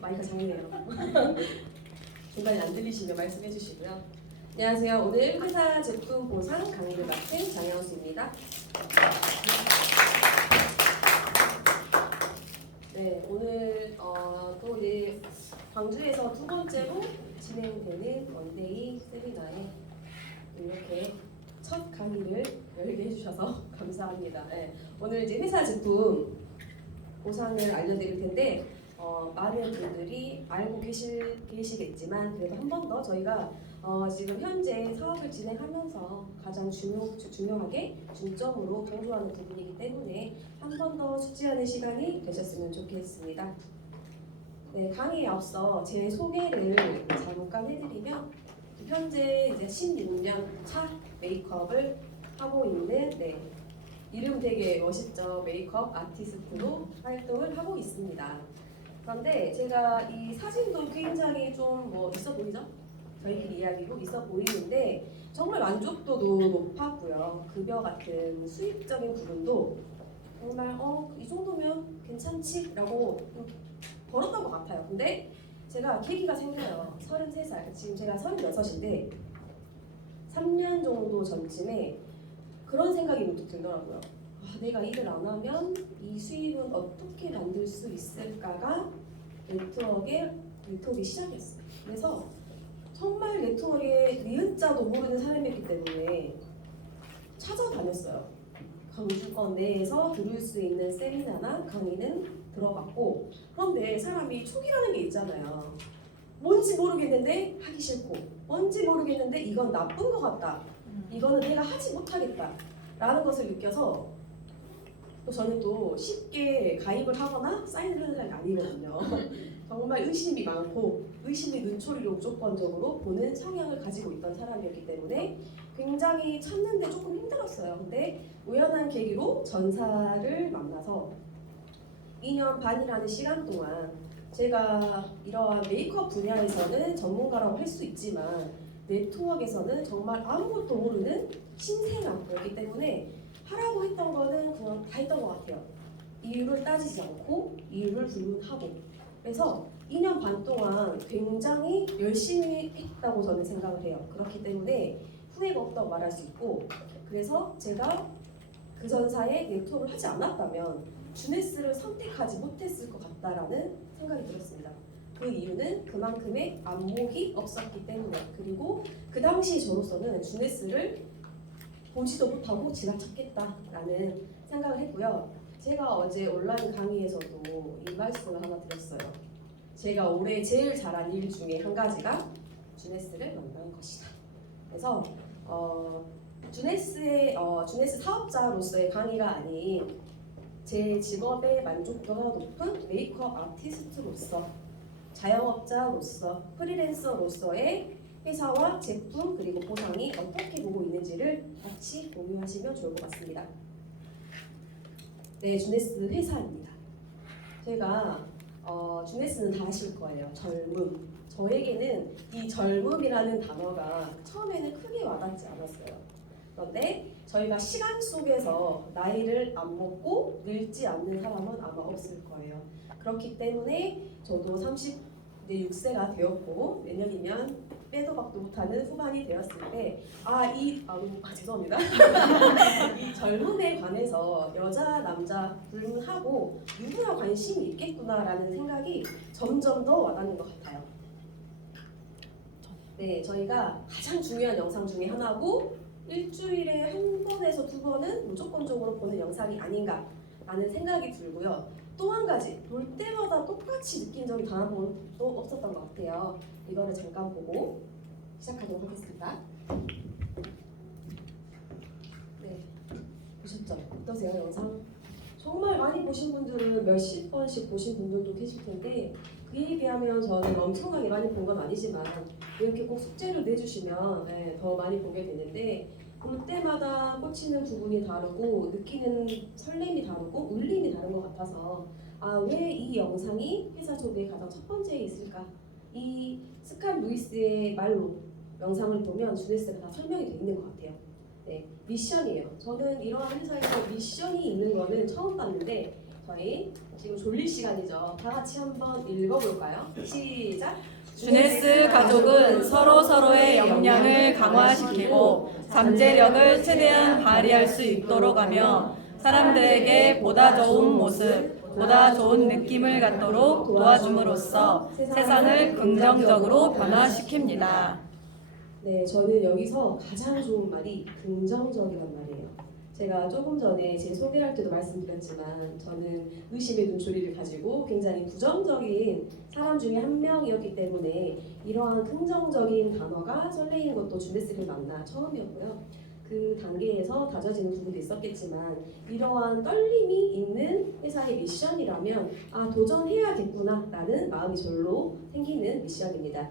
마이크 작네요. 중간에 안 들리시면 말씀해 주시고요. 안녕하세요. 오늘 회사 제품 보상 강의를 맡은 장영수입니다. 네, 오늘 또 이제 광주에서 두 번째로 진행되는 원데이 세미나에 이렇게 첫 강의를 열게 해주셔서 감사합니다. 네, 오늘 이제 회사 제품 보상을 알려드릴 텐데 많은 분들이 알고 계시겠지만 그래도 한 번 더 저희가 지금 현재 사업을 진행하면서 가장 중요하게 중점으로 강조하는 부분이기 때문에 한 번 더 숙지하는 시간이 되셨으면 좋겠습니다. 네, 강의에 앞서 제 소개를 잠깐 해드리면 현재 이제 16년 차 메이크업을 하고 있는 이름 되게 멋있죠. 메이크업 아티스트로 활동을 하고 있습니다. 그런데 제가 이 사진도 굉장히 좀 있어 보이죠? 저희끼리 이야기로 있어 보이는데 정말 만족도도 높았고요. 급여 같은 수입적인 부분도 정말 이 정도면 괜찮지? 라고 벌었던 것 같아요. 근데 제가 계기가 생겨요. 33살, 지금 제가 36인데 3년 정도 전쯤에 그런 생각이 문득 들더라고요. 내가 일을 안 하면 이 수입은 어떻게 만들 수 있을까가 네트워크의 시작이었어요. 그래서 정말 네트워크의 니은자도 모르는 사람이었기 때문에 찾아다녔어요. 강주권 내에서 들을 수 있는 세미나나 강의는 들어갔고, 그런데 사람이 촉이라는 게 있잖아요. 뭔지 모르겠는데 하기 싫고, 뭔지 모르겠는데 이건 나쁜 것 같다, 이거는 내가 하지 못하겠다 라는 것을 느껴서 저는 또 쉽게 가입을 하거나 사인을 하는 사람이 아니거든요. 정말 의심이 많고 의심의 눈초리를 무조건적으로 보는 성향을 가지고 있던 사람이었기 때문에 굉장히 찾는데 조금 힘들었어요. 근데 우연한 계기로 전사를 만나서 2년 반이라는 시간 동안 제가 이러한 메이크업 분야에서는 전문가라고 할 수 있지만 네트워크에서는 정말 아무것도 모르는 신생아였기 때문에 하라고 했던 거는 그냥 다 했던 것 같아요. 이유를 따지지 않고 이유를 불문하고. 그래서 2년 반 동안 굉장히 열심히 했다고 저는 생각을 해요. 그렇기 때문에 후회가 없다고 말할 수 있고, 그래서 제가 그 전사에 네트워크를 하지 않았다면 주네스를 선택하지 못했을 것 같다라는 생각이 들었습니다. 그 이유는 그만큼의 안목이 없었기 때문에, 그리고 그 당시 저로서는 주네스를 보지도 못하고 지나쳤겠다라는 생각을 했고요. 제가 어제 온라인 강의에서도 이 말씀을 하나 드렸어요. 제가 올해 제일 잘한 일 중에 한 가지가 주네스를 만난 것이다. 그래서 주네스 사업자로서의 강의가 아닌 제 직업의 만족도가 높은 메이크업 아티스트로서, 자영업자로서, 프리랜서로서의 회사와 제품 그리고 보상이 어떻게 보고 있는지를 같이 공유하시면 좋을 것 같습니다. 네, 주네스 회사입니다. 제가 주네스는 다 아실 거예요. 젊음. 저에게는 이 젊음이라는 단어가 처음에는 크게 와닿지 않았어요. 그런데 저희가 시간 속에서 나이를 안 먹고 늙지 않는 사람은 아마 없을 거예요. 그렇기 때문에 저도 36세가 되었고 내년이면 빼도 박도 못하는 후반이 되었을 때 죄송합니다. 이 젊음에 관해서 여자, 남자 불문하고 누구나 관심이 있겠구나라는 생각이 점점 더 와닿는 것 같아요. 네, 저희가 가장 중요한 영상 중에 하나고 일주일에 한 번에서 두 번은 무조건적으로 보는 영상이 아닌가라는 생각이 들고요. 또 한 가지, 볼 때마다 똑같이 느낀 적이 단 한 번도 없었던 것 같아요. 이거를 잠깐 보고 시작하도록 하겠습니다. 네, 보셨죠? 어떠세요, 영상? 정말 많이 보신 분들은 몇십 번씩 보신 분들도 계실 텐데 그에 비하면 저는 엄청나게 많이 본 건 아니지만 이렇게 꼭 숙제를 내주시면 더 많이 보게 되는데, 볼 때마다 꽂히는 부분이 다르고 느끼는 설렘이 다르고 울림이 다른 것 같아서 왜 이 영상이 회사 소개의 가장 첫 번째에 있을까? 이 스칸 루이스의 말로 영상을 보면 주네스가 다 설명이 되어 있는 것 같아요. 네, 미션이에요. 저는 이러한 회사에서 미션이 있는 거는 처음 봤는데 저희 지금 졸릴 시간이죠. 다 같이 한번 읽어볼까요? 시작. 주네스 가족은 서로서로의 역량을 강화시키고 잠재력을 최대한 발휘할 수 있도록 하며 사람들에게 보다 좋은 모습, 보다 좋은 느낌을 갖도록 도와줌으로써 세상을 긍정적으로 변화시킵니다. 네, 저는 여기서 가장 좋은 말이 긍정적이란 말이에요. 제가 조금 전에 제 소개할 때도 말씀드렸지만 저는 의심의 눈초리를 가지고 굉장히 부정적인 사람 중에 한 명이었기 때문에 이러한 긍정적인 단어가 설레이는 것도 주네스를 만나 처음이었고요. 그 단계에서 다져지는 부분도 있었겠지만 이러한 떨림이 있는 회사의 미션이라면 도전해야겠구나 라는 마음이 절로 생기는 미션입니다.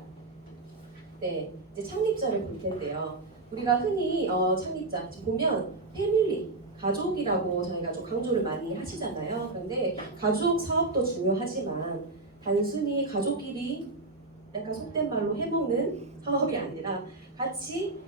네, 이제 창립자를 볼 텐데요. 우리가 흔히 창립자 보면 패밀리, 가족이라고 저희가 좀 강조를 많이 하시잖아요. 그런데 가족 사업도 중요하지만 단순히 가족끼리 약간 속된 말로 해먹는 사업이 아니라 같이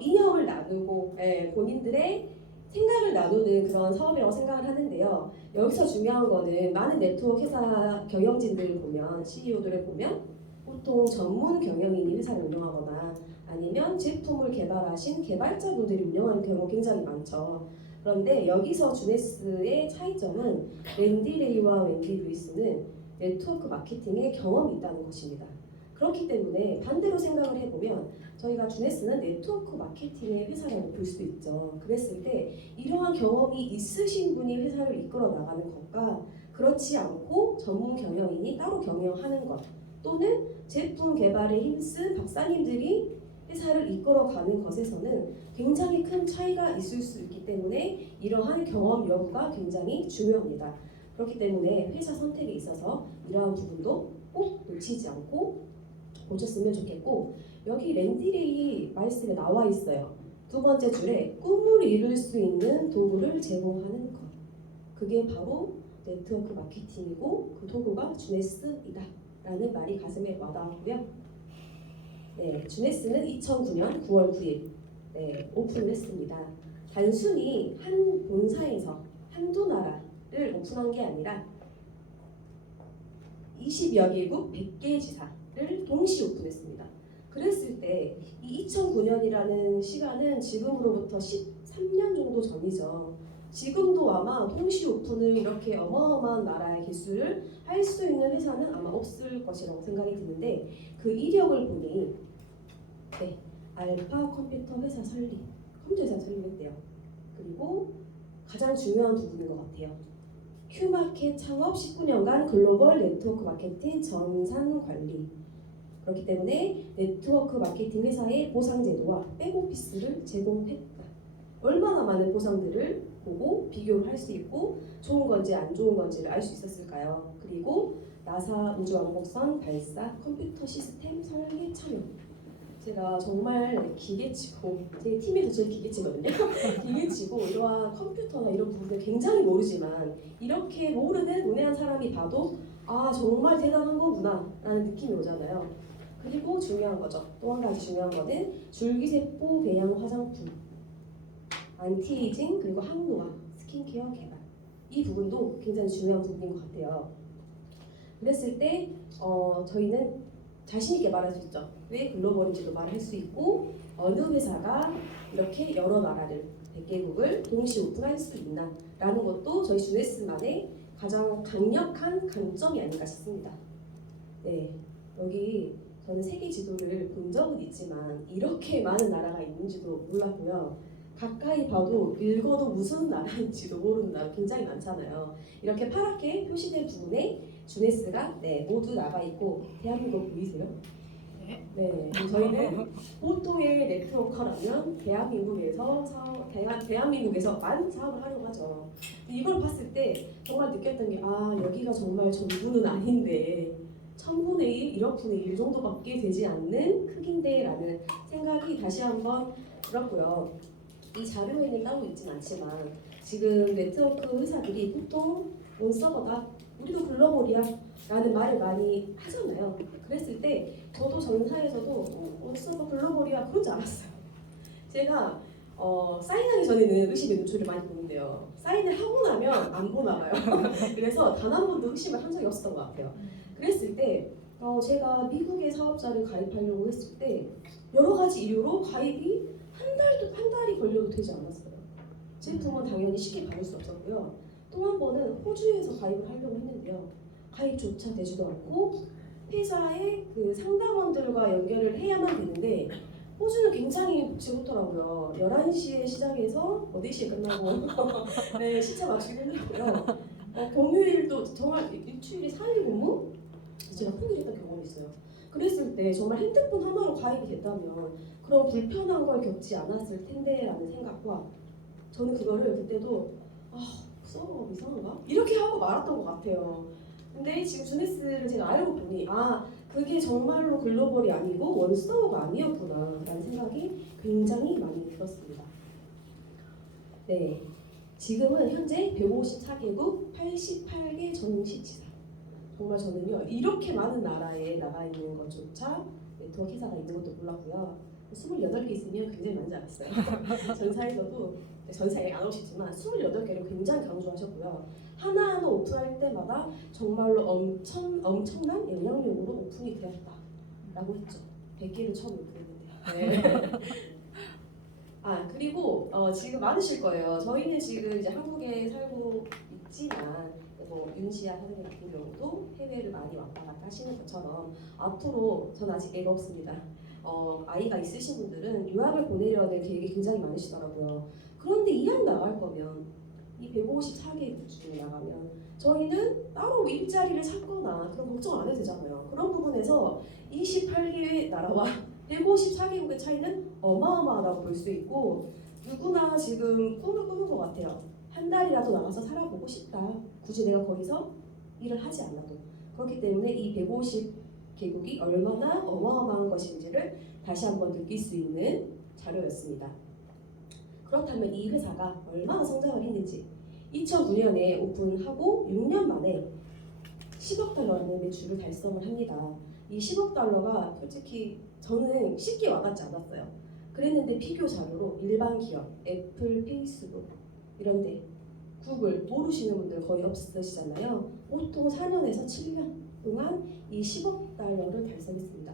이념을 나누고 본인들의 생각을 나누는 그런 사업이라고 생각을 하는데요. 여기서 중요한 거는 많은 네트워크 회사 경영진들을 보면 CEO들을 보면 보통 전문 경영인이 회사를 운영하거나 아니면 제품을 개발하신 개발자분들이 운영하는 경우가 굉장히 많죠. 그런데 여기서 주네스의 차이점은 랜디 레이와 웬디 루이스는 네트워크 마케팅에 경험이 있다는 것입니다. 그렇기 때문에 반대로 생각을 해보면 저희가 주네스는 네트워크 마케팅의 회사라고 볼 수 있죠. 그랬을 때 이러한 경험이 있으신 분이 회사를 이끌어 나가는 것과 그렇지 않고 전문 경영인이 따로 경영하는 것 또는 제품 개발에 힘쓴 박사님들이 회사를 이끌어가는 것에서는 굉장히 큰 차이가 있을 수 있기 때문에 이러한 경험 여부가 굉장히 중요합니다. 그렇기 때문에 회사 선택에 있어서 이러한 부분도 꼭 놓치지 않고 보셨으면 좋겠고 여기 랜디레이 말씀에 나와 있어요. 두 번째 줄에 꿈을 이룰 수 있는 도구를 제공하는 것. 그게 바로 네트워크 마케팅이고 그 도구가 주네스이다 라는 말이 가슴에 와닿았고요. 네, 주네스는 2009년 9월 9일 오픈을 했습니다. 단순히 한 본사에서 한두 나라를 오픈한 게 아니라 20여 개국 100개 지사를 동시 오픈했습니다. 그랬을 때 이 2009년이라는 시간은 지금으로부터 13년 정도 전이죠. 지금도 아마 동시 오픈을 이렇게 어마어마한 나라의 개수를 할 수 있는 회사는 아마 없을 것이라고 생각이 드는데 그 이력을 보니 알파 컴퓨터 회사 설립, 컴퓨터 회사 설립했대요. 그리고 가장 중요한 부분인 것 같아요. 큐마켓 창업 19년간 글로벌 네트워크 마케팅 전산 관리. 그렇기 때문에 네트워크 마케팅 회사의 보상 제도와 백오피스를 제공했다. 얼마나 많은 보상들을 보고 비교를 할 수 있고 좋은 건지 안 좋은 건지를 알 수 있었을까요? 그리고 나사 우주왕복선 발사 컴퓨터 시스템 설계 참여. 제가 정말 기계치고 제 팀에서 제일 기계치거든요. 기계치고 이러한 컴퓨터나 이런 부분을 굉장히 모르지만 이렇게 모르는 문외한 사람이 봐도 정말 대단한 거구나 라는 느낌이 오잖아요. 그리고 중요한 거죠. 또 한 가지 중요한 거는 줄기세포 배양 화장품, 안티에이징 그리고 항노화, 스킨케어 개발. 이 부분도 굉장히 중요한 부분인 것 같아요. 그랬을 때 저희는 자신 있게 말할 수 있죠. 왜 글로벌인지도 말할 수 있고 어느 회사가 이렇게 여러 나라를 100개국을 동시 오픈할 수 있나 라는 것도 저희 주네스만의 가장 강력한 강점이 아닌가 싶습니다. 네, 여기 저는 세계 지도를 본 적은 있지만 이렇게 많은 나라가 있는지도 몰랐고요. 가까이 봐도 읽어도 무슨 나라인지도 모르는 나라 굉장히 많잖아요. 이렇게 파랗게 표시된 부분에 주네스가 모두 나가 있고 대한민국 보이세요? 네, 저희는 보통의 네트워커라면 대한민국에서만 사업을 하려고 하죠. 이걸 봤을 때 정말 느꼈던 게 여기가 정말 전부는 아닌데 1000분의 1, 1억분의 1 정도밖에 되지 않는 크기인데 라는 생각이 다시 한번 들었고요. 이 자료에는 따로 있진 않지만 지금 네트워크 회사들이 보통 온 서버다 우리도 글로벌이야 라는 말을 많이 하잖아요. 그랬을 때 저도 전사에서도 온 서버 글로벌이야 그런 줄 알았어요. 제가 사인하기 전에는 의식의 눈초리를 많이 보는데요. 사인을 하고 나면 안 보나 봐요. 그래서 단 한 번도 의심을 한 적이 없었던 것 같아요. 그랬을 때 제가 미국의 사업자를 가입하려고 했을 때 여러 가지 이유로 가입이 한 달이 걸려도 되지 않았어요. 제품은 당연히 쉽게 받을 수 없었고요. 또 한 번은 호주에서 가입을 하려고 했는데요. 가입조차 되지도 않고 회사의 그 상담원들과 연결을 해야만 되는데 호주는 굉장히 복잡하더라고요. 11시에 시작해서 4시에 끝나고 네, 시차 맞추기 힘들고요. 공휴일도 정말 일주일에 4일 근무? 제가 포기했던 경험이 있어요. 그랬을 때 정말 핸드폰 하나로 가입이 됐다면 그런 불편한 걸 겪지 않았을 텐데라는 생각과 저는 그거를 그때도 서버가 이상한가? 이렇게 하고 말았던 것 같아요. 근데 지금 주네스를 제가 알고 보니 그게 정말로 글로벌이 아니고 원서버가 아니었구나 라는 생각이 굉장히 많이 들었습니다. 네, 지금은 현재 154개국 88개 전시지사. 정말 저는요 이렇게 많은 나라에 나가 있는 것조차 네트워크 회사가 있는 것도 몰랐고요. 28개 있으면 굉장히 많지 않았어요. 전사에서도 전사에 안 오시지만 28개를 굉장히 강조하셨고요. 하나하나 오픈할 때마다 정말로 엄청난 영향력으로 오픈이 되었다라고 했죠. 100개를 처음 오픈했는데요. 네. 그리고 지금 많으실 거예요. 저희는 지금 이제 한국에 살고 있지만 윤시아 선생님 같은 경우도 해외를 많이 왔다 갔다 하시는 것처럼 앞으로 전 아직 애가 없습니다. 아이가 있으신 분들은 유학을 보내려는 계획이 굉장히 많으시더라고요. 그런데 이왕 나갈 거면 이 154개국 중에 나가면 저희는 따로 일자리를 찾거나 그런 걱정 안 해도 되잖아요. 그런 부분에서 28개의 나라와 154개국의 차이는 어마어마하다고 볼 수 있고 누구나 지금 꿈을 꾸는 것 같아요. 한 달이라도 나가서 살아보고 싶다. 굳이 내가 거기서 일을 하지 않아도. 그렇기 때문에 이 150개국이 얼마나 어마어마한 것인지를 다시 한번 느낄 수 있는 자료였습니다. 그렇다면 이 회사가 얼마나 성장을 했는지 2009년에 오픈하고 6년 만에 10억 달러라는 매출을 달성을 합니다. 이 10억 달러가 솔직히 저는 쉽게 와닿지 않았어요. 그랬는데 비교 자료로 일반 기업, 애플, 페이스북 이런데 구글 모르시는 분들 거의 없으시잖아요. 보통 4년에서 7년 동안 이 10억 달러를 달성했습니다.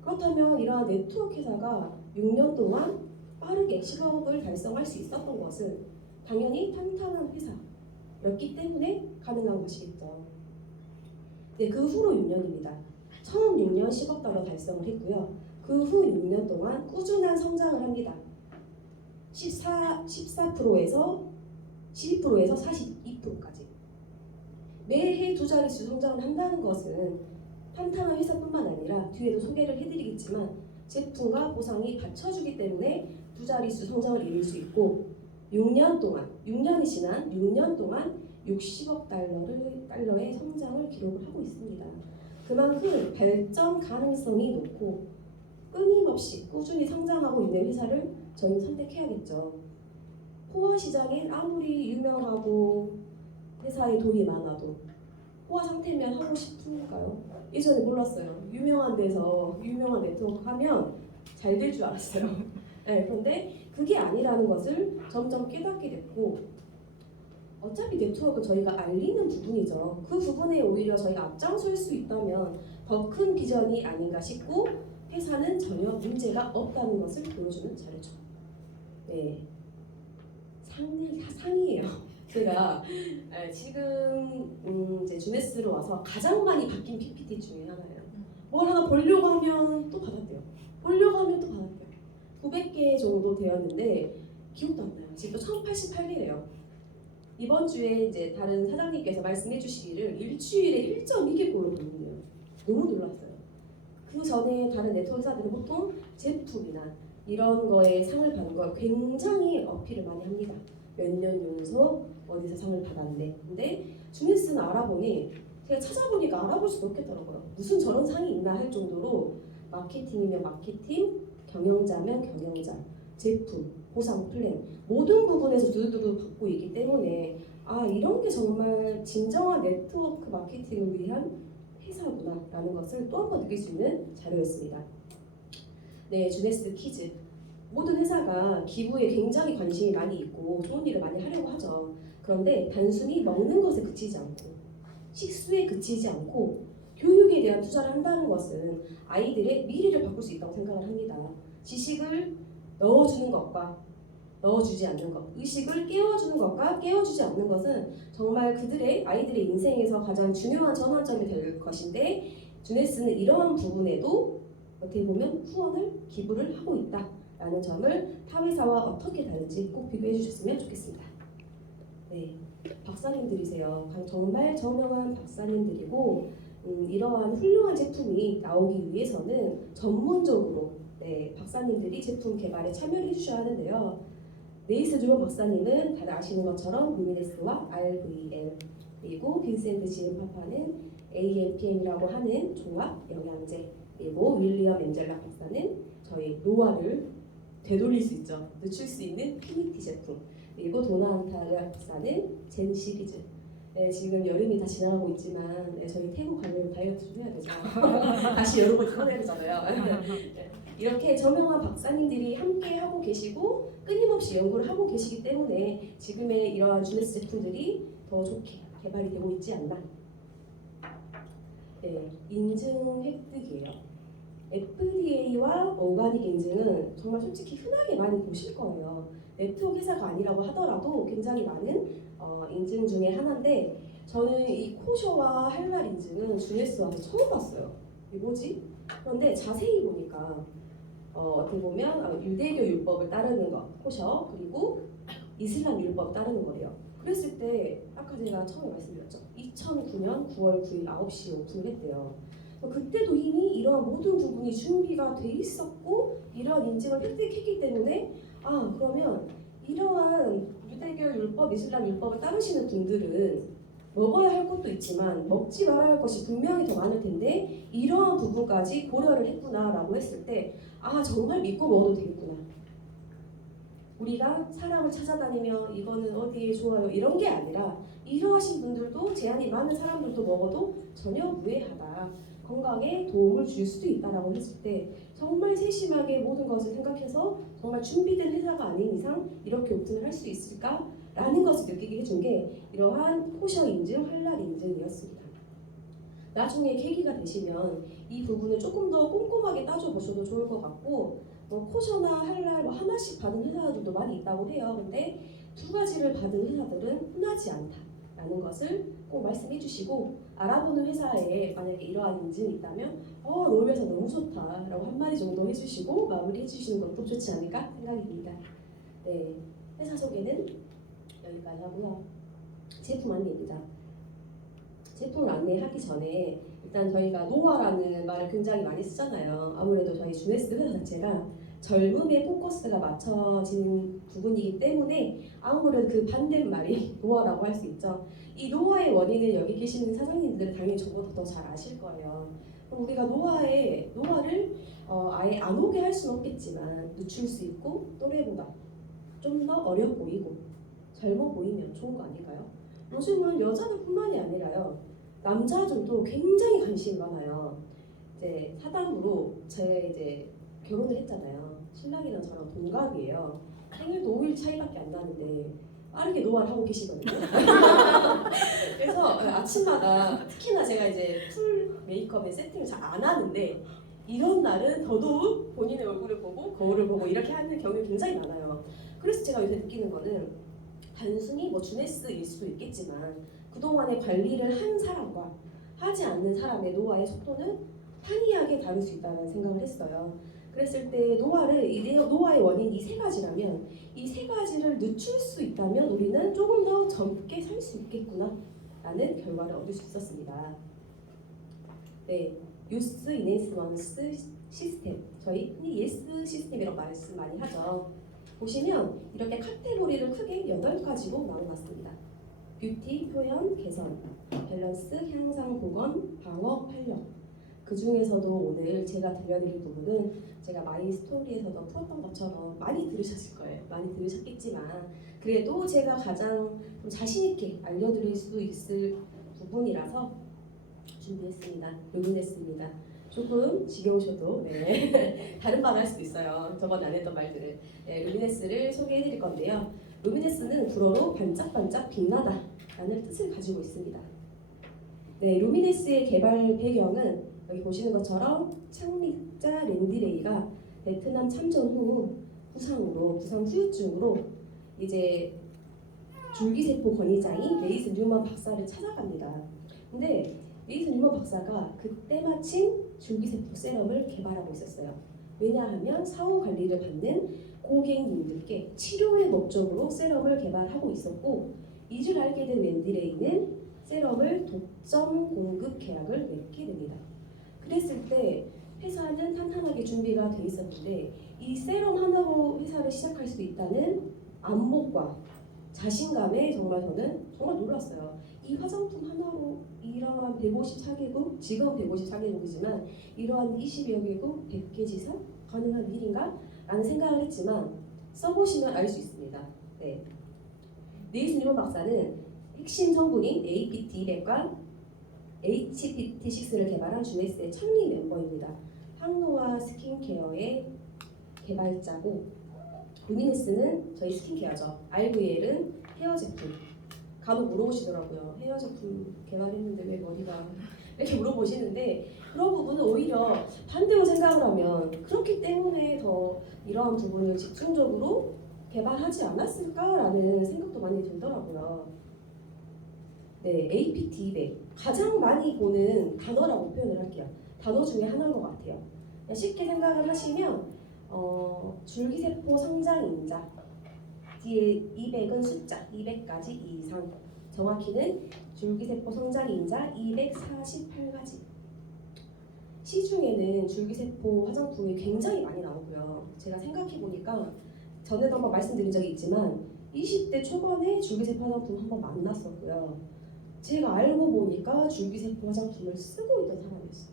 그렇다면 이러한 네트워크 회사가 6년 동안 빠르게 10억을 달성할 수 있었던 것은 당연히 탄탄한 회사였기 때문에 가능한 것이겠죠. 네, 그 후로 6년입니다. 처음 6년 10억 달러 달성을 했고요. 그 후 6년 동안 꾸준한 성장을 합니다. 14%에서 12%에서 42%까지 매해 두 자릿수 성장을 한다는 것은 탄탄한 회사뿐만 아니라 뒤에도 소개를 해드리겠지만 제품과 보상이 받쳐주기 때문에 두 자릿수 성장을 이룰 수 있고 6년이 지난 6년 동안 60억 달러의 성장을 기록을 하고 있습니다. 그만큼 발전 가능성이 높고 끊임없이 꾸준히 성장하고 있는 회사를 저희는 선택해야겠죠. 포화 시장엔 아무리 유명하고 회사에 돈이 많아도 포화 상태면 하고 싶은가요? 예전에 몰랐어요. 유명한 데서 유명한 네트워크 하면 잘 될 줄 알았어요. 네, 그런데 그게 아니라는 것을 점점 깨닫게 됐고 어차피 네트워크 저희가 알리는 부분이죠. 그 부분에 오히려 저희가 앞장설 수 있다면 더 큰 비전이 아닌가 싶고 회사는 전혀 문제가 없다는 것을 보여주는 자료죠. 네, 상이에요. 제가 지금 이제 주네스로 와서 가장 많이 바뀐 PPT 중에 하나예요. 뭘 하나 보려고 하면 또 받았대요. 보려고 하면 또 받았대요. 900개 정도 되었는데 기억도 안 나요. 지금 또 1088개래요. 이번 주에 이제 다른 사장님께서 말씀해 주시기를 일주일에 1.2개꼴로 보는데요. 너무 놀랐어요. 그 전에 다른 네트워크 회사들은 보통 제품이나 이런 거에 상을 받는 걸 굉장히 어필을 많이 합니다. 몇 년 연속 어디서 상을 받았는데 근데 주네스는 알아보니 제가 찾아보니까 알아볼 수도 없겠더라고요. 무슨 저런 상이 있나 할 정도로 마케팅이면 마케팅, 경영자면 경영자, 제품, 보상 플랜 모든 부분에서 두루두루 받고 있기 때문에 이런 게 정말 진정한 네트워크 마케팅을 위한 회사구나 라는 것을 또 한 번 느낄 수 있는 자료였습니다. 네, 주네스 퀴즈. 모든 회사가 기부에 굉장히 관심이 많이 있고 좋은 일을 많이 하려고 하죠. 그런데 단순히 먹는 것에 그치지 않고 식수에 그치지 않고 교육에 대한 투자를 한다는 것은 아이들의 미래를 바꿀 수 있다고 생각을 합니다. 지식을 넣어주는 것과 넣어주지 않는 것, 의식을 깨워주는 것과 깨워주지 않는 것은 정말 그들의 아이들의 인생에서 가장 중요한 전환점이 될 것인데 주네스는 이러한 부분에도 어떻게 보면 후원을 기부를 하고 있다라는 점을 타 회사와 어떻게 다른지 꼭 비교해 주셨으면 좋겠습니다. 네, 박사님들이세요. 정말 저명한 박사님들이고 이러한 훌륭한 제품이 나오기 위해서는 전문적으로 박사님들이 제품 개발에 참여를 해주셔야 하는데요. 네이스 주로 박사님은 다들 아시는 것처럼 루미네스와 RVL 그리고 빈센트 지엠 파파는 AMPM이라고 하는 종합 영양제 그리고 윌리엄 엠젤락 박사는 저희 노화를 되돌릴 수 있죠. 늦출 수 있는 피니티 제품 그리고 도나안타르 박사는 젠 시리즈 지금 여름이 다 지나가고 있지만 저희 태국 가면 다이어트 좀 해야 되죠. 다시 여름을 꺼내야 되잖아요. 이렇게 저명한 박사님들이 함께 하고 계시고 끊임없이 연구를 하고 계시기 때문에 지금의 이러한 주네스 제품들이 더 좋게 개발이 되고 있지 않나. 네, 인증 획득이에요. FDA와 오가닉 인증은 정말 솔직히 흔하게 많이 보실 거예요. 네트워크 회사가 아니라고 하더라도 굉장히 많은 인증 중에 하나인데 저는 이 코셔와 할랄 인증은 주네스 와서 처음 봤어요. 이게 뭐지? 그런데 자세히 보니까 어떻게 보면 유대교 율법을 따르는 것, 코셔, 그리고 이슬람 율법 따르는 거래요. 그랬을 때 아까 제가 처음에 말씀드렸죠. 2009년 9월 9일 9시에 오픈을 했대요. 그때도 이미 이러한 모든 부분이 준비가 돼 있었고 이러한 인증을 획득했기 때문에 그러면 이러한 유대교 율법, 이슬람 율법을 따르시는 분들은 먹어야 할 것도 있지만 먹지 말아야 할 것이 분명히 더 많을 텐데 이러한 부분까지 고려를 했구나라고 했을 때 정말 믿고 먹어도 되겠구나. 우리가 사람을 찾아다니며 이거는 어디에 좋아요 이런 게 아니라 이러하신 분들도 제한이 많은 사람들도 먹어도 전혀 무해하다. 건강에 도움을 줄 수도 있다라고 했을 때 정말 세심하게 모든 것을 생각해서 정말 준비된 회사가 아닌 이상 이렇게 오픈을 할 수 있을까라는 것을 느끼게 해준 게 이러한 코셔 인증, 할랄 인증이었습니다. 나중에 계기가 되시면 이 부분을 조금 더 꼼꼼하게 따져보셔도 좋을 것 같고 코셔나 할랄 하나씩 받은 회사들도 많이 있다고 해요. 근데 두 가지를 받은 회사들은 흔하지 않다라는 것을 꼭 말씀해 주시고 알아보는 회사에 만약에 이러한 인증이 있다면 너희 회사 너무 좋다라고 한마디 정도 해주시고 마무리해 주시는 것도 좋지 않을까 생각이 듭니다. 네, 회사 소개는 여기까지 하고요. 제품 안내입니다. 제품을 안내하기 전에 일단 저희가 노화라는 말을 굉장히 많이 쓰잖아요. 아무래도 저희 주네스 회사 자체가 젊음에 포커스가 맞춰진 부분이기 때문에 아무래도 그 반대말이 노화라고 할 수 있죠. 이 노화의 원인을 여기 계시는 사장님들은 당연히 저보다 더 잘 아실 거예요. 그럼 우리가 노화를 아예 안 오게 할 수는 없겠지만 늦출 수 있고 또래보다 좀 더 어려 보이고 젊어 보이면 좋은 거 아닐까요? 요즘은 여자들뿐만이 아니라요. 남자들도 굉장히 관심이 많아요. 이제 사담으로 이제 결혼을 했잖아요. 신랑이랑 저랑 동갑이에요. 생일도 5일 차이밖에 안 나는데 빠르게 노화를 하고 계시거든요. 그래서 아침마다 특히나 제가 이제 풀 메이크업에 세팅을 잘 안 하는데 이런 날은 더더욱 본인의 얼굴을 보고 거울을 보고 이렇게 하는 경우가 굉장히 많아요. 그래서 제가 요새 느끼는 거는 단순히 주네스일 수도 있겠지만 그동안에 관리를 한 사람과 하지 않는 사람의 노화의 속도는 판이하게 다를 수 있다는 생각을 했어요. 그랬을 때 노화의 원인 이 세 가지라면 이 세 가지를 늦출 수 있다면 우리는 조금 더 젊게 살 수 있겠구나 라는 결과를 얻을 수 있었습니다. 네, 유스 이네스먼스 시스템, 저희 흔히 예스 시스템이라고 말씀 많이 하죠. 보시면 이렇게 카테고리를 크게 8가지로 나눠놨습니다. 뷰티, 표현, 개선, 밸런스, 향상, 보건, 방어, 활력. 그 중에서도 오늘 제가 들려드릴 부분은 제가 마이 스토리에서도 풀었던 것처럼 많이 들으셨을 거예요. 많이 들으셨겠지만 그래도 제가 가장 좀 자신 있게 알려드릴 수 있을 부분이라서 준비했습니다. 요긴했습니다. 조금 지겨우셔도 네. 다른 말 할 수도 있어요. 저번 안 했던 말들을. 네, 루미네스를 소개해 드릴 건데요. 루미네스는 불어로 반짝반짝 빛나다 라는 뜻을 가지고 있습니다. 네, 루미네스의 개발 배경은 여기 보시는 것처럼 창립자 랜디 레이가 베트남 참전 후 부상 후유증으로 이제 줄기세포 권위자인 레이스 뉴먼 박사를 찾아갑니다. 근데 레이스 뉴먼 박사가 그때 마침 줄기세포 세럼을 개발하고 있었어요. 왜냐하면 사후 관리를 받는 고객님들께 치료의 목적으로 세럼을 개발하고 있었고, 이를 알게 된 랜디 레이는 세럼을 독점 공급 계약을 맺게 됩니다. 그랬을 때 회사는 탄탄하게 준비가 돼 있었는데 이 세럼 하나로 회사를 시작할 수 있다는 안목과 자신감에 저는 정말 놀랐어요. 이 화장품 하나로 이러한 154개국, 지금 154개국이지만 이러한 20여 개국 100개 지사 가능한 일인가? 라는 생각을 했지만 써보시면 알 수 있습니다. 네. 네이스 뉴먼 박사는 핵심 성분인 APT200과 HPT6를 개발한 주네스의 창립 멤버입니다. 항노화 스킨케어의 개발자고, 루미네스는 저희 스킨케어죠. RVL은 헤어 제품. 간혹 물어보시더라고요. 헤어 제품 개발했는데 왜 머리가 이렇게 물어보시는데, 그런 부분은 오히려 반대로 생각을 하면 그렇기 때문에 더 이러한 부분을 집중적으로 개발하지 않았을까라는 생각도 많이 들더라고요. 네, APT200 가장 많이 보는 단어라고 표현을 할게요. 단어 중에 하나인 것 같아요. 쉽게 생각을 하시면 줄기세포 성장인자 뒤에 200은 숫자 200가지 이상, 정확히는 줄기세포 성장인자 248가지. 시중에는 줄기세포 화장품이 굉장히 많이 나오고요. 제가 생각해보니까 전에도 한번 말씀드린 적이 있지만 20대 초반에 줄기세포 화장품 한번 만났었고요. 제가 알고 보니까 줄기세포 화장품을 쓰고 있던 사람이었어요.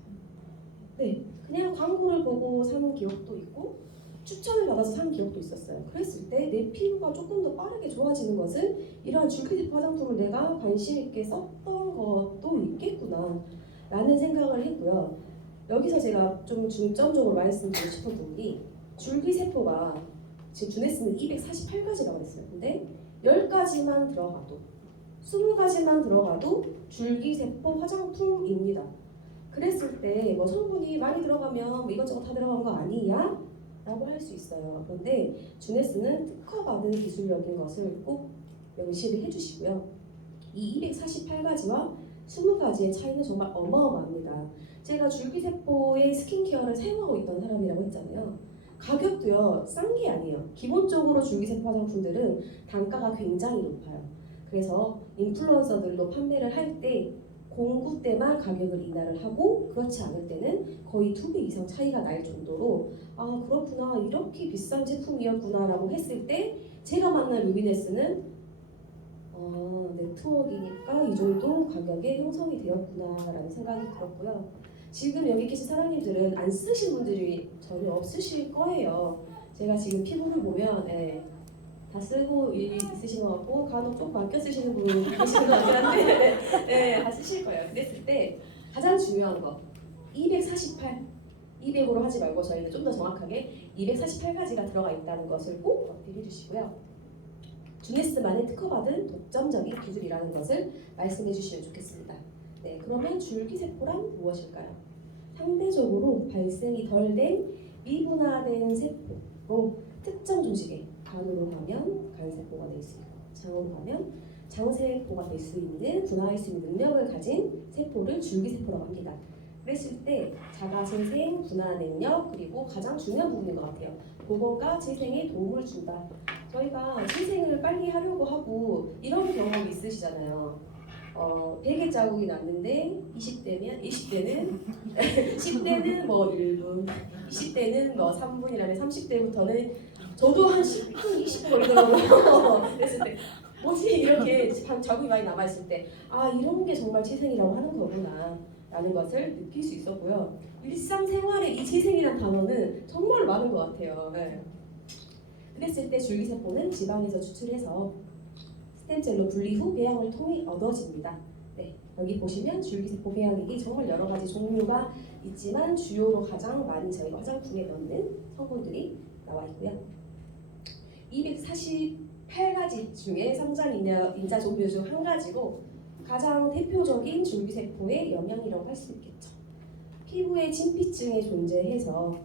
네, 그냥 광고를 보고 사는 기억도 있고 추천을 받아서 산 기억도 있었어요. 그랬을 때 내 피부가 조금 더 빠르게 좋아지는 것은 이러한 줄기세포 화장품을 내가 관심 있게 썼던 것도 있겠구나 라는 생각을 했고요. 여기서 제가 좀 중점적으로 말씀드리고 싶은 부분이, 줄기세포가 지금 주네스는 248가지라고 그랬어요. 근데 10가지만 들어가도 20가지만 들어가도 줄기세포 화장품입니다. 그랬을 때 뭐 성분이 많이 들어가면 뭐 이것저것 다 들어간 거 아니냐? 라고 할 수 있어요. 그런데 주네스는 특허받은 기술력인 것을 꼭 명시를 해주시고요. 이 248가지와 20가지의 차이는 정말 어마어마합니다. 제가 줄기세포의 스킨케어를 사용하고 있던 사람이라고 했잖아요. 가격도요, 싼 게 아니에요. 기본적으로 줄기세포 화장품들은 단가가 굉장히 높아요. 그래서 인플루언서들도 판매를 할 때 공구 때만 가격을 인하를 하고, 그렇지 않을 때는 거의 2배 이상 차이가 날 정도로 아 그렇구나, 이렇게 비싼 제품이었구나 라고 했을 때 제가 만난 루미네스는 네트워크이니까 이 정도 가격에 형성이 되었구나 라는 생각이 들었고요. 지금 여기 계신 사장님들은 안 쓰신 분들이 전혀 없으실 거예요. 제가 지금 피부를 보면 다 쓰고 있으신 것 같고, 간혹 좀 바뀌어 쓰시는 분 계시는 것 같긴 한데 네, 다 쓰실 거예요. 그랬을 때 가장 중요한 거 248, 200으로 하지 말고 저희는 좀 더 정확하게 248가지가 들어가 있다는 것을 꼭 어필해 주시고요. 주네스만의 특허받은 독점적인 기술이라는 것을 말씀해 주시면 좋겠습니다. 네, 그러면 줄기세포란 무엇일까요? 상대적으로 발생이 덜 된 미분화된 세포로 특정 조직에, 간으로 가면 간세포가 될 수 있고 장으로 가면 장세포가 될 수 있는, 분화할 수 있는 능력을 가진 세포를 줄기세포라고 합니다. 그랬을 때 자가재생, 분화 능력, 그리고 가장 중요한 부분인 것 같아요. 그거가 재생에 도움을 준다. 저희가 재생을 빨리 하려고 하고 이런 경험 있으시잖아요. 베개 자국이 났는데 20대는 10대는 뭐 1분, 20대는 뭐 3분이라면 30대부터는 저도 한 10분, 20분 걸리더라고요. 그랬을 때 뭐지 이렇게 자국이 많이 남아있을 때 이런 게 정말 재생이라고 하는 거구나 라는 것을 느낄 수 있었고요. 일상생활에 이 재생이라는 단어는 정말 많은 것 같아요. 네. 그랬을 때 줄기세포는 지방에서 추출해서 스템셀로 분리 후 배양을 통해 얻어집니다. 네, 여기 보시면 줄기세포 배양액이 정말 여러 가지 종류가 있지만 주요로 가장 많이 저희가 화장품에 넣는 성분들이 나와 있고요. 248가지 중에 성장 인자 종류 중 한 가지로 가장 대표적인 줄기세포의 영양이라고 할 수 있겠죠. 피부에 진피층이 존재해서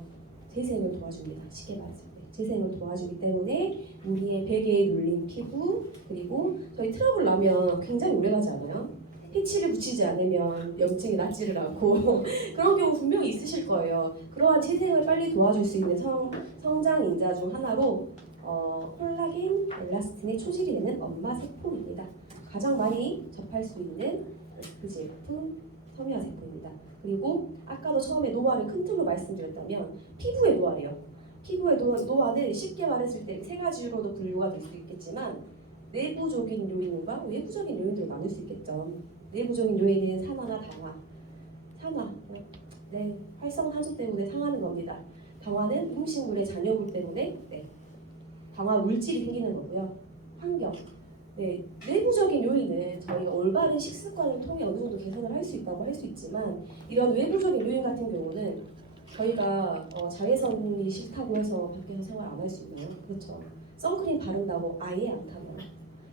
재생을 도와줍니다. 쉽게 말했을 때 재생을 도와주기 때문에 우리의 베개에 눌린 피부, 그리고 저희 트러블 나면 굉장히 오래가지 않아요? 패치를 붙이지 않으면 염증이 낫지를 않고 그런 경우 분명히 있으실 거예요. 그러한 재생을 빨리 도와줄 수 있는 성장 인자 중 하나로 콜라겐, 엘라스틴의 초질이 되는 엄마 세포입니다. 가장 많이 접할 수 있는 그 제품 섬유화 세포입니다. 그리고 아까도 처음에 노화를 큰 틀로 말씀드렸다면 피부의 노화래요. 피부의 노화는 쉽게 말했을 때 세 가지로도 분류가 될 수 있겠지만 내부적인 요인과 외부적인 요인들을 나눌 수 있겠죠. 내부적인 요인은 산화나 당화. 산화, 네, 활성탄소 때문에 상하는 겁니다. 당화는 음식물의 잔여물 때문에 당화 물질이 생기는 거고요. 환경. 네, 내부적인 요인은 저희가 올바른 식습관을 통해 어느 정도 개선을 할 수 있다고 할 수 있지만 이런 외부적인 요인 같은 경우는 저희가 자외선이 싫다고 해서 밖에서 생활 안 할 수 있나요? 그렇죠. 선크림 바른다고 아예 안 타나요?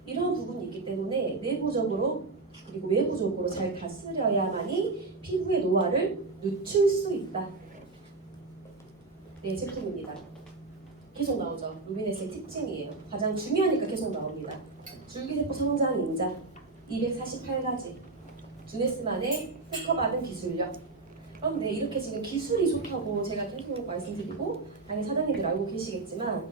이런 부분이 있기 때문에 내부적으로 그리고 외부적으로 잘 다스려야만이 피부의 노화를 늦출 수 있다. 네, 제품입니다. 계속 나오죠. 루미네스의 특징이에요. 가장 중요하니까 계속 나옵니다. 줄기세포 성장 인자 248가지 주네스만의 특허받은 기술력. 그런데 이렇게 지금 기술이 좋다고 제가 계속 말씀드리고 당연히 사장님들 알고 계시겠지만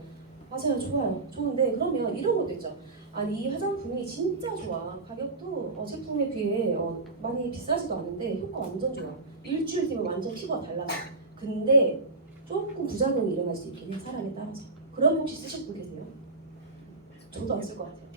맞아요, 좋아요, 좋은데 그러면 이런 것도 있죠. 아니 이 화장품이 진짜 좋아. 가격도 제품에 비해 많이 비싸지도 않은데 효과 완전 좋아. 일주일 뒤면 완전 피부가 달라져. 근데 조금 부작용이 일어날 수 있긴 해, 사람에 따라서. 그러면 혹시 쓰실 분 계세요? 저도 안 쓸 것 같아요.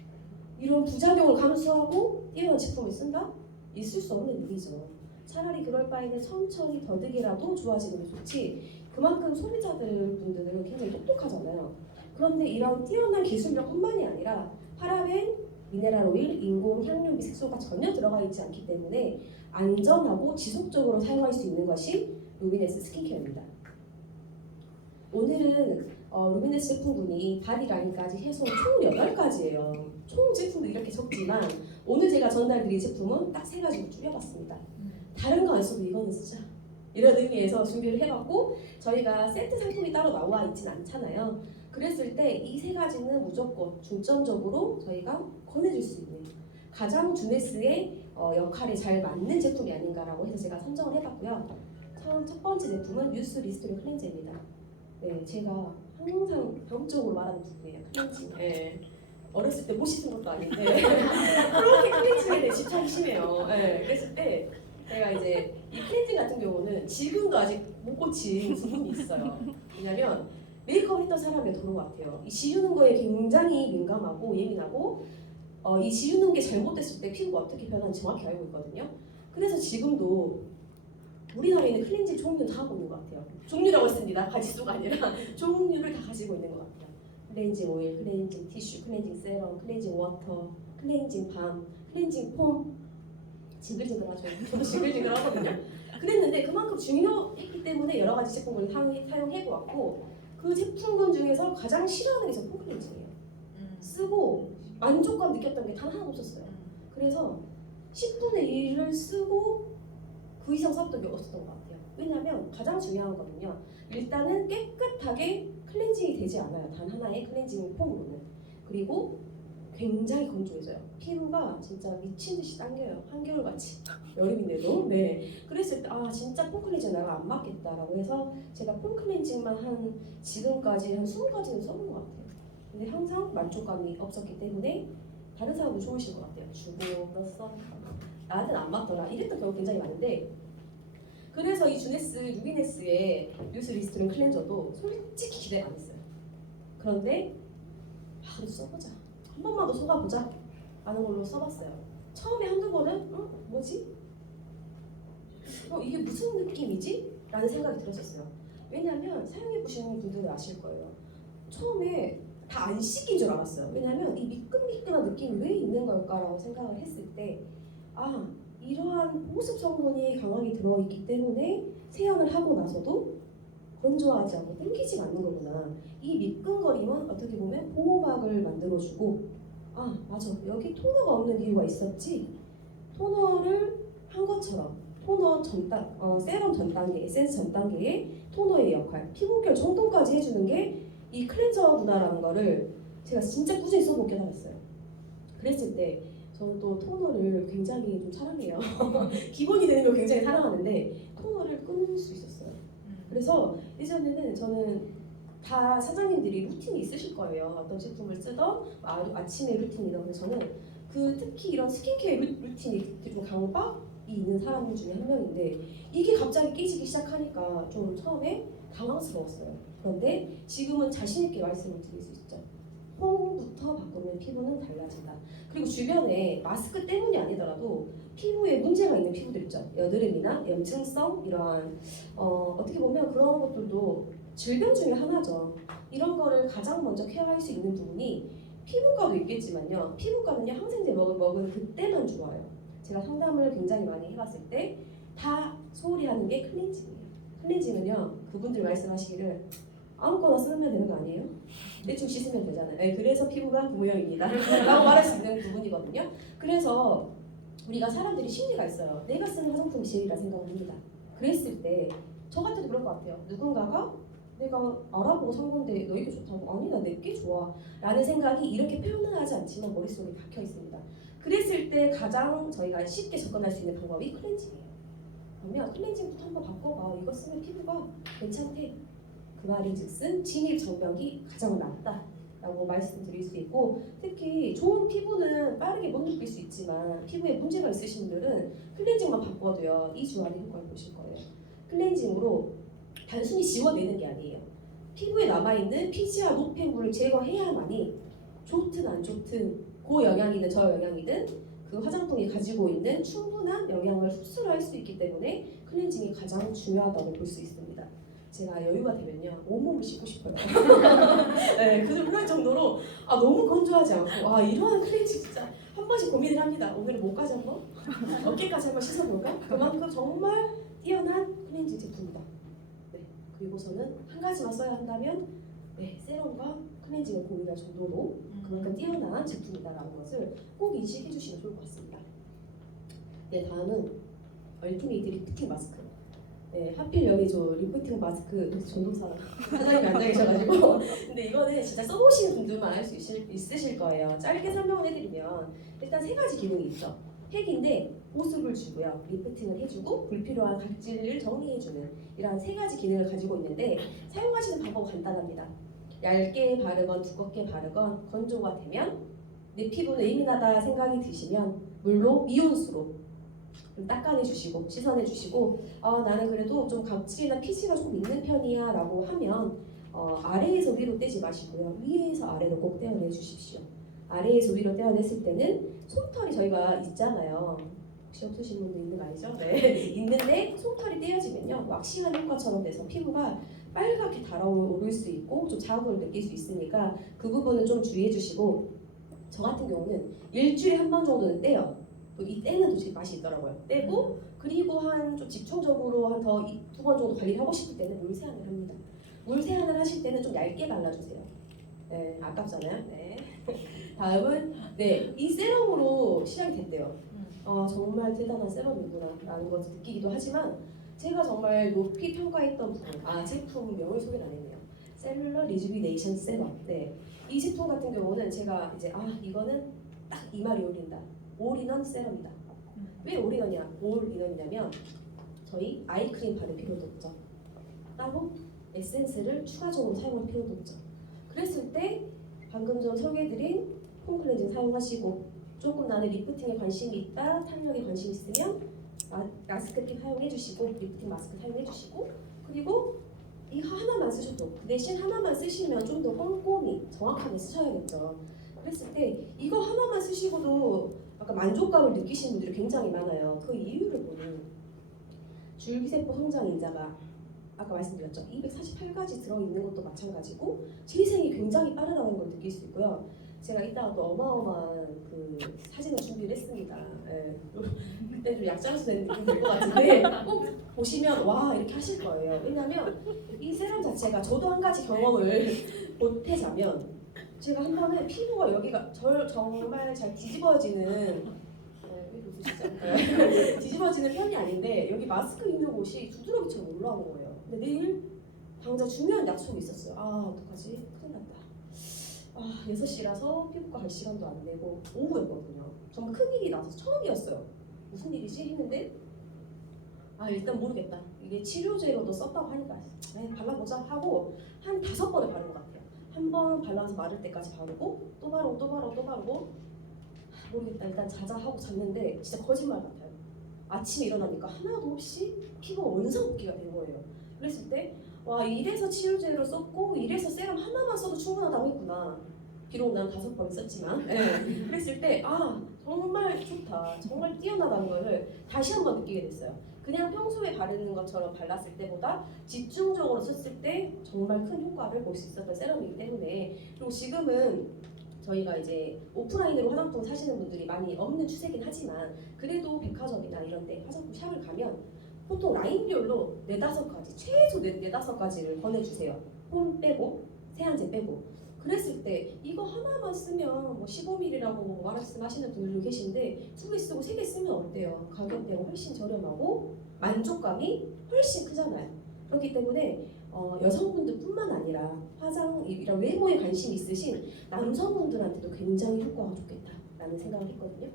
이런 부작용을 감수하고 뛰어난 제품을 쓴다? 있을 수 없는 일이죠. 차라리 그럴 바에는 천천히 더득이라도 좋아지는 게 좋지. 그만큼 소비자들 분들은 굉장히 똑똑하잖아요. 그런데 이런 뛰어난 기술력뿐만이 아니라 파라벤, 미네랄 오일, 인공 향료비 색소가 전혀 들어가 있지 않기 때문에 안전하고 지속적으로 사용할 수 있는 것이 루미네스 스킨케어입니다. 오늘은 루미네스 제품군이 바디라인까지 해서 총 8가지예요. 총 제품도 이렇게 적지만 오늘 제가 전달드린 제품은 딱 3가지로 줄여봤습니다. 다른 거 안 쓰고 이거는 쓰자. 이런 의미에서 준비를 해봤고 저희가 세트 상품이 따로 나와 있진 않잖아요. 그랬을 때 이 3가지는 무조건 중점적으로 저희가 권해줄 수 있는 가장 주네스의 역할에 잘 맞는 제품이 아닌가라고 해서 제가 선정을 해봤고요. 첫 번째 제품은 뉴스 리스토링 클렌저입니다. 네, 제가 항상 병적으로 말하는 부분이에요. 클렌징. 네. 어렸을 때 못 씻은 것도 아닌데 그렇게 클렌징에 대해 집착이 심해요. 네, 그랬을 때 제가 이제 이 클렌징 같은 경우는 지금도 아직 못 고친 부분이 있어요. 왜냐면 메이크업 했던 사람의 도로 같아요. 이 지우는 거에 굉장히 민감하고 예민하고 이 지우는 게 잘못됐을 때 피부가 어떻게 변하는지 정확히 알고 있거든요. 그래서 지금도 우리나라에 있는 클렌징 종류는 다 하고 있는 것 같아요. 종류라고 했습니다. 가지수가 아니라 종류를 다 가지고 있는 것 같아요. 클렌징 오일, 클렌징 티슈, 클렌징 세럼, 클렌징 워터, 클렌징 밤, 클렌징 폼. 징글징글하죠. 저도 징글징글하거든요. 그랬는데 그만큼 중요했기 때문에 여러 가지 제품을 사용해보았고 그 제품군 중에서 가장 싫어하는 게 저 폼클렌징이에요. 쓰고 만족감 느꼈던 게 단 하나도 없었어요. 그래서 10분의 1을 쓰고 그 이상 썼던 게 없었던 것 같아요. 왜냐하면 가장 중요한 거는요. 일단은 깨끗하게 클렌징이 되지 않아요. 단 하나의 클렌징 폼으로는. 그리고 굉장히 건조해져요. 피부가 진짜 미친 듯이 당겨요. 한겨울같이. 여름인데도. 네. 그랬을 때 진짜 폼 클렌징 나랑 안 맞겠다라고 해서 제가 폼 클렌징만 지금까지 한 20가지는 써본 것 같아요. 근데 항상 만족감이 없었기 때문에 다른 사람도 좋으실 것 같아요. 주고 너 써. 나한테는 안 맞더라. 이랬던 경우 굉장히 많은데 그래서 이 루미네스의 뉴스 리스토링 클렌저도 솔직히 기대 안 했어요. 그런데 그래도 써보자. 한 번만 더 속아보자 라는 걸로 써봤어요. 처음에 한두 번은 뭐지? 이게 무슨 느낌이지? 라는 생각이 들었었어요. 왜냐하면 사용해보시는 분들은 아실 거예요. 처음에 다 안 씻긴 줄 알았어요. 왜냐하면 이 미끈미끈한 느낌이 왜 있는 걸까라고 생각을 했을 때 이러한 보습 성분이 강하게 들어있기 때문에 세안을 하고 나서도 건조하지 않고 땡기지가 않는 거구나. 이 미끈거림은 어떻게 보면 보호막을 만들어주고, 아 맞아, 여기 토너가 없는 이유가 있었지. 토너를 한 것처럼 토너 세럼 전 단계, 에센스 전 단계의 토너의 역할, 피부결 정돈까지 해주는 게 이 클렌저구나라는 거를 제가 진짜 꾸준히 써보고 깨달았어요. 그랬을 때 저는 또 토너를 굉장히 좀 사랑해요. 기본이 되는 걸 굉장히 사랑하는데 토너를 끊을 수 있었어요. 그래서 예전에는 저는 다 사장님들이 루틴이 있으실 거예요. 어떤 제품을 쓰던 아침에 루틴이라고 저는 특히 이런 스킨케어 루틴이 좀 강박이 있는 사람 중에 한 명인데 이게 갑자기 깨지기 시작하니까 좀 처음에 당황스러웠어요. 그런데 지금은 자신 있게 말씀을 드릴 수 있죠. 홈부터 바꾸면 피부는 달라진다. 그리고 주변에 마스크 때문이 아니더라도 피부에 문제가 있는 피부들 있죠. 여드름이나 염증성 이러한 어떻게 보면 그런 것들도 질병 중에 하나죠. 이런 거를 가장 먼저 케어할 수 있는 부분이 피부과도 있겠지만요. 피부과는요 항생제 먹은 그때만 좋아요. 제가 상담을 굉장히 많이 해봤을 때 다 소홀히 하는 게 클렌징이에요. 클렌징은요 그분들 말씀하시기를 아무거나 쓰면 되는 거 아니에요? 대충 씻으면 되잖아요. 네, 그래서 피부가 그 모양입니다. 라고 말할 수 있는 부분이거든요. 그래서 우리가 사람들이 심리가 있어요. 내가 쓰는 화장품이 제일이라 생각을 합니다. 그랬을 때 저 같아도 그럴 것 같아요. 누군가가 내가 알아보고 산 건데 너 이게 좋다고? 아니 나 내게 좋아 라는 생각이 이렇게 표현은 하지 않지만 머릿속에 박혀 있습니다. 그랬을 때 가장 저희가 쉽게 접근할 수 있는 방법이 클렌징이에요. 그러면 클렌징부터 한번 바꿔봐. 이거 쓰면 피부가 괜찮대. 그 말인즉슨 진입 장벽이 가장 낮다라고 말씀드릴 수 있고, 특히 좋은 피부는 빠르게 못 느낄 수 있지만 피부에 문제가 있으신 분들은 클렌징만 바꿔도요 2주 안에 효과를 보실 거예요. 클렌징으로 단순히 지워내는 게 아니에요. 피부에 남아있는 피지와 노폐물을 제거해야만이 좋든 안 좋든 고영양이든 저영양이든 그 화장품이 가지고 있는 충분한 영양을 흡수를 할 수 있기 때문에 클렌징이 가장 중요하다고 볼 수 있습니다. 제가 여유가 되면요 온몸을 씻고 싶어요. 네, 그럴 정도로 너무 건조하지 않고 이러한 클렌징 진짜 한 번씩 고민을 합니다. 오늘은 목까지 한번 어깨까지 한번 씻어볼까? 그만큼 정말 뛰어난 클렌징 제품이다. 네, 그리고서는 한 가지만 써야 한다면 세럼과 클렌징을 고민할 정도로 그만큼 뛰어난 제품이다라는 것을 꼭 인식해 주시면 좋을 것 같습니다. 네, 다음은 얼티메이트 리프팅 마스크. 네, 하필 여기 저 리프팅 마스크 전도사 사장님이 앉아 계셔가지고 근데 이거는 진짜 써보시는 분들만 알 수 있으실 거예요. 짧게 설명을 해드리면 일단 세 가지 기능이 있죠. 핵인데 보습을 주고요, 리프팅을 해주고 불필요한 각질을 정리해주는 이러한 세 가지 기능을 가지고 있는데 사용하시는 방법은 간단합니다. 얇게 바르건 두껍게 바르건 건조가 되면 내 피부는 예민하다 생각이 드시면 물로 미온수로 닦아내주시고 씻어내주시고 나는 그래도 좀 각질이나 피지가 좀 있는 편이야 라고 하면 아래에서 위로 떼지 마시고요, 위에서 아래로 꼭 떼어내 주십시오. 아래에서 위로 떼어냈을 때는 솜털이 저희가 있잖아요. 혹시 없으신 분도 있는 거 아니죠? 네. 있는데 솜털이 떼어지면요 왁싱한 효과처럼 돼서 피부가 빨갛게 달아오를 수 있고 좀 자극을 느낄 수 있으니까 그 부분은 좀 주의해 주시고, 저 같은 경우는 일주일에 한 번 정도는 떼요. 이 떼는 또 맛이 있더라고요. 떼고 그리고 한 좀 집중적으로 한 더 2번 정도 관리를 하고 싶을 때는 물 세안을 합니다. 물 세안을 하실 때는 좀 얇게 발라주세요. 네, 아깝잖아요. 네. 다음은 이 세럼으로 시작이 됐대요. 정말 대단한 세럼이구나 라는 것을 느끼기도 하지만 제가 정말 높이 평가했던 부분, 제품명을 소개를 안 했네요. 셀룰러 리주비네이션 세럼. 네, 이 제품 같은 경우는 제가 이제 이거는 딱 이 말이 어울린다. 올인원 세럼이다. 왜 올인원이냐면 저희 아이크림 바를 필요도 없죠. 따로 에센스를 추가적으로 사용할 필요도 없죠. 그랬을 때 방금 전 소개해드린 폼 클렌징 사용하시고, 조금 나는 리프팅에 관심이 있다, 탄력에 관심이 있으면 마스크팩 사용해주시고 리프팅 마스크 사용해주시고, 그리고 이거 하나만 쓰셔도 그 대신 하나만 쓰시면 좀 더 꼼꼼히 정확하게 쓰셔야겠죠. 그랬을 때 이거 하나만 쓰시고도 아까 만족감을 느끼시는 분들이 굉장히 많아요. 그 이유를 보는 줄기세포 성장 인자가 아까 말씀드렸죠. 248가지 들어있는 것도 마찬가지고 재생이 굉장히 빠르다는 걸 느낄 수 있고요. 제가 이따가 또 어마어마한 그 사진을 준비를 했습니다. 예. 그때 좀 약장수 되는 느낌 될 것 같은데 꼭 보시면 와 이렇게 하실 거예요. 왜냐면 이 세럼 자체가 저도 한 가지 경험을 보태자면 제가 한 번에 피부가 여기가 정말 잘 뒤집어지는 왜 웃으시죠? 뒤집어지는 편이 아닌데 여기 마스크 있는 곳이 두드러기처럼 올라온 거예요. 근데 내일 당장 중요한 약속이 있었어요. 아 어떡하지? 큰일 났다. 6시라서 피부과 갈 시간도 안 되고 오후였거든요. 정말 큰일이 나서 처음이었어요. 무슨 일이지? 했는데 일단 모르겠다. 이게 치료제로도 썼다고 하니까 발라보자 하고 한 5번을 바른 것 같아요. 한 번 발라서 마를 때까지 바르고 또 바르고 또 바르고 또 바르고 모르겠다. 일단 자자 하고 잤는데 진짜 거짓말 같아요. 아침에 일어나니까 하나도 없이 피부가 원상복귀가 된 거예요. 그랬을 때 와 이래서 치료제를 썼고 이래서 세럼 하나만 써도 충분하다고 했구나. 비록 난 5번 썼지만 그랬을 때 정말 좋다. 정말 뛰어나다는 걸 다시 한번 느끼게 됐어요. 그냥 평소에 바르는 것처럼 발랐을 때보다 집중적으로 썼을 때 정말 큰 효과를 볼 수 있었던 세럼이기 때문에 그리고 지금은 저희가 이제 오프라인으로 화장품 사시는 분들이 많이 없는 추세긴 하지만 그래도 백화점이나 이런 데 화장품 샵을 가면 보통 라인별로 4-5가지 최소 4-5가지를 권해주세요. 폼 빼고 세안제 빼고 그랬을 때 이거 하나만 쓰면 뭐 15ml라고 말씀하시는 분들도 계신데 2개 쓰고 3개 쓰면 어때요? 가격대가 훨씬 저렴하고 만족감이 훨씬 크잖아요. 그렇기 때문에 여성분들뿐만 아니라 화장 이런 외모에 관심 있으신 남성분들한테도 굉장히 효과가 좋겠다라는 생각을 했거든요.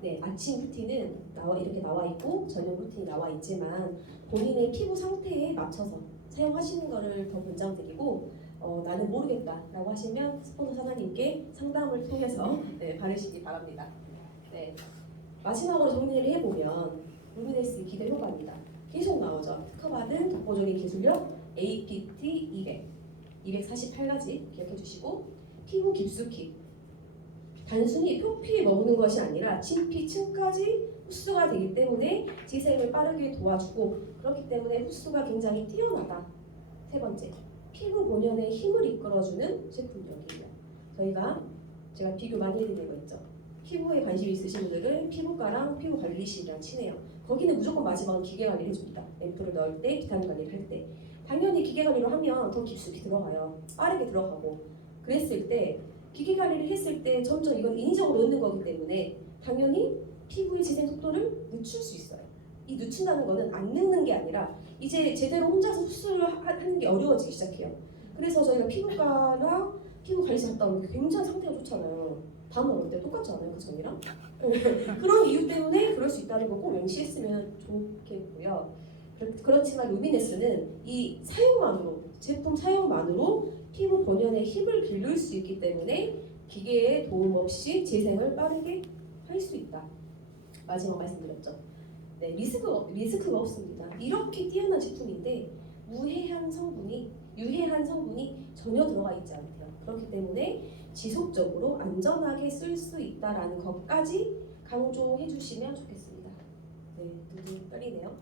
네, 아침 루틴은 이렇게 나와 있고 저녁 루틴이 나와 있지만 본인의 피부 상태에 맞춰서 사용하시는 것을 더 권장드리고 나는 모르겠다라고 하시면 스폰서 사장님께 상담을 통해서 바르시기 바랍니다. 네, 마지막으로 정리를 해보면 루미네스 기대 효과입니다. 계속 나오죠. 특허받은 독보적인 기술력 APT 248가지 기억해 주시고 피부 깊숙이 단순히 표피에 머무는 것이 아니라 진피층까지 흡수가 되기 때문에 재생을 빠르게 도와주고 그렇기 때문에 흡수가 굉장히 뛰어나다. 3번째, 피부 본연의 힘을 이끌어주는 제품력이에요. 제가 비교 많이 해드린 거 있죠. 피부에 관심 있으신 분들은 피부과랑 피부 관리실이랑 친해요. 거기는 무조건 마지막은 기계 관리를 해줍니다. 앰플을 넣을 때, 비타민 관리를 할 때. 당연히 기계 관리로 하면 더 깊숙이 들어가요. 빠르게 들어가고. 그랬을 때 기계 관리를 했을 때 점점 이건 인위적으로 넣는 거기 때문에 당연히 피부의 재생 속도를 늦출 수 있어요. 이 늦춘다는 거는 안 늦는 게 아니라 이제 제대로 혼자서 흡수를 하는 게 어려워지기 시작해요. 그래서 저희가 피부과나 피부 관리사 갔다 오면 굉장히 상태가 좋잖아요. 다음날 올 때 똑같지 않아요? 그 전이랑? 그런 이유 때문에 그럴 수 있다는 거 꼭 명시했으면 좋겠고요. 그렇지만 루미네스는 이 사용만으로 제품 사용만으로 피부 본연의 힘을 기를 수 있기 때문에 기계의 도움 없이 재생을 빠르게 할 수 있다. 마지막 말씀드렸죠. 네, 리스크가 없습니다. 이렇게 뛰어난 제품인데 유해한 성분이 전혀 들어가 있지 않대요. 그렇기 때문에 지속적으로 안전하게 쓸 수 있다라는 것까지 강조해 주시면 좋겠습니다. 네, 누구 떨리네요.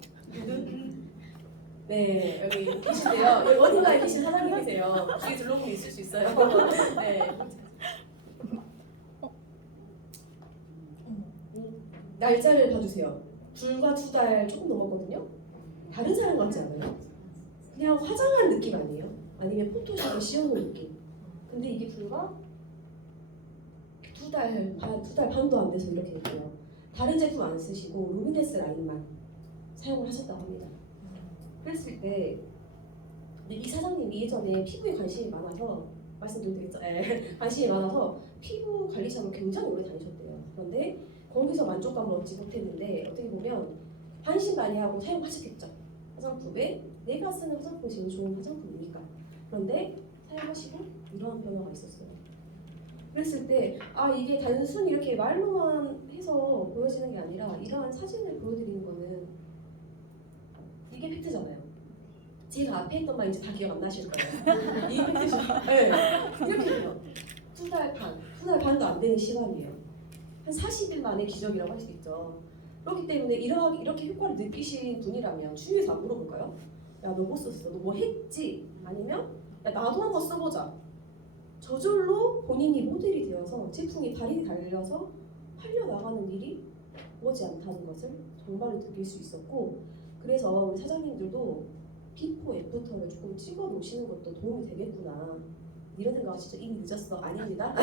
네, 여기 계신데요. 여기 어딘가에 계신 사장님이세요. 뒤에 둘러보면 있을 수 있어요. 네. 날짜를 봐주세요. 불과 2달 조금 넘었거든요. 다른 사람 같지 않아요? 그냥 화장한 느낌 아니에요? 아니면 포토샵에 씌워놓은 느낌. 근데 이게 불과 2달 반도 안 돼서 이렇게 됐고요. 다른 제품 안 쓰시고 루미네스 라인만 사용을 하셨다고 합니다. 그랬을 때 이 사장님이 예전에 피부에 관심이 많아서 말씀드리겠죠? 관심이 많아서 피부 관리샵을 굉장히 오래 다니셨대요. 그런데 거기서 만족감을 얻지 못했는데 어떻게 보면 반신반의하고 사용하셨겠죠. 화장품에 내가 쓰는 화장품이 제일 좋은 화장품이니까. 그런데 사용하시고 이러한 변화가 있었어요. 그랬을 때 이게 단순히 이렇게 말로만 해서 보여지는 게 아니라 이러한 사진을 보여드리는 거는 이게 팩트잖아요. 제가 앞에 했던 말 이제 다 기억 안 나실 거예요. 이게 팩트죠. 네. 이렇게 돼요. 2달 반도 안 되는 시간이에요. 한 40일 만에 기적이라고 할 수 있죠. 그렇기 때문에 이렇게 효과를 느끼신 분이라면 주위에서 안 물어볼까요? 야, 너 뭐 썼어? 너 뭐 했지? 아니면 야, 나도 한번 써보자. 저절로 본인이 모델이 되어서 제품이 발이 달려서 팔려 나가는 일이 머지않다는 것을 정말로 느낄 수 있었고, 그래서 우리 사장님들도 비포 애프터를 조금 찍어 놓으시는 것도 도움이 되겠구나 이런 생각은 진짜 이미 늦었어. 아닙니다.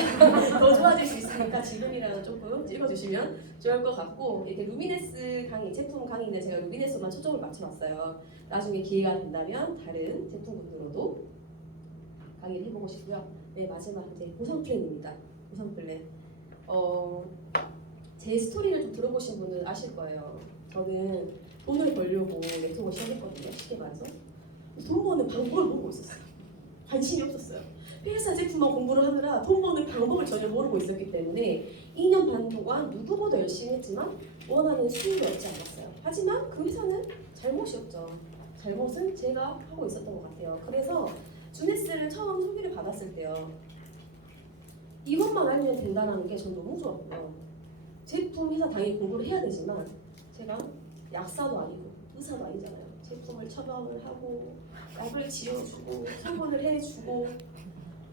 더 좋아질 수 있으니까 지금이라도 조금 찍어주시면 좋을 것 같고, 이렇게 루미네스 강의, 제품 강의는 제가 루미네스만 초점을 맞춰놨어요. 나중에 기회가 된다면 다른 제품군으로도 강의를 해보고 싶고요. 네, 마지막 이제 보상 플랜입니다. 보상 플랜. 제 스토리를 좀 들어보신 분은 아실 거예요. 저는 돈을 벌려고 네트워크 시작했거든요. 쉽게 말해서 돈 버는 방법을 모르고 있었어요. 관심이 없었어요. 폐회사 제품만 공부를 하느라 돈 버는 방법을 전혀 모르고 있었기 때문에 2년 반 동안 누구보다 열심히 했지만 원하는 수익을 얻지 않았어요. 하지만 그 회사는 잘못이었죠. 잘못은 제가 하고 있었던 것 같아요. 그래서 주네스를 처음 소개를 받았을 때요, 이것만 알면 된다는 게 전 너무 좋았고요. 제품 회사 당연히 공부를 해야 되지만 제가 약사도 아니고 의사도 아니잖아요. 제품을 처방을 하고 약을 지어주고 설문을 해주고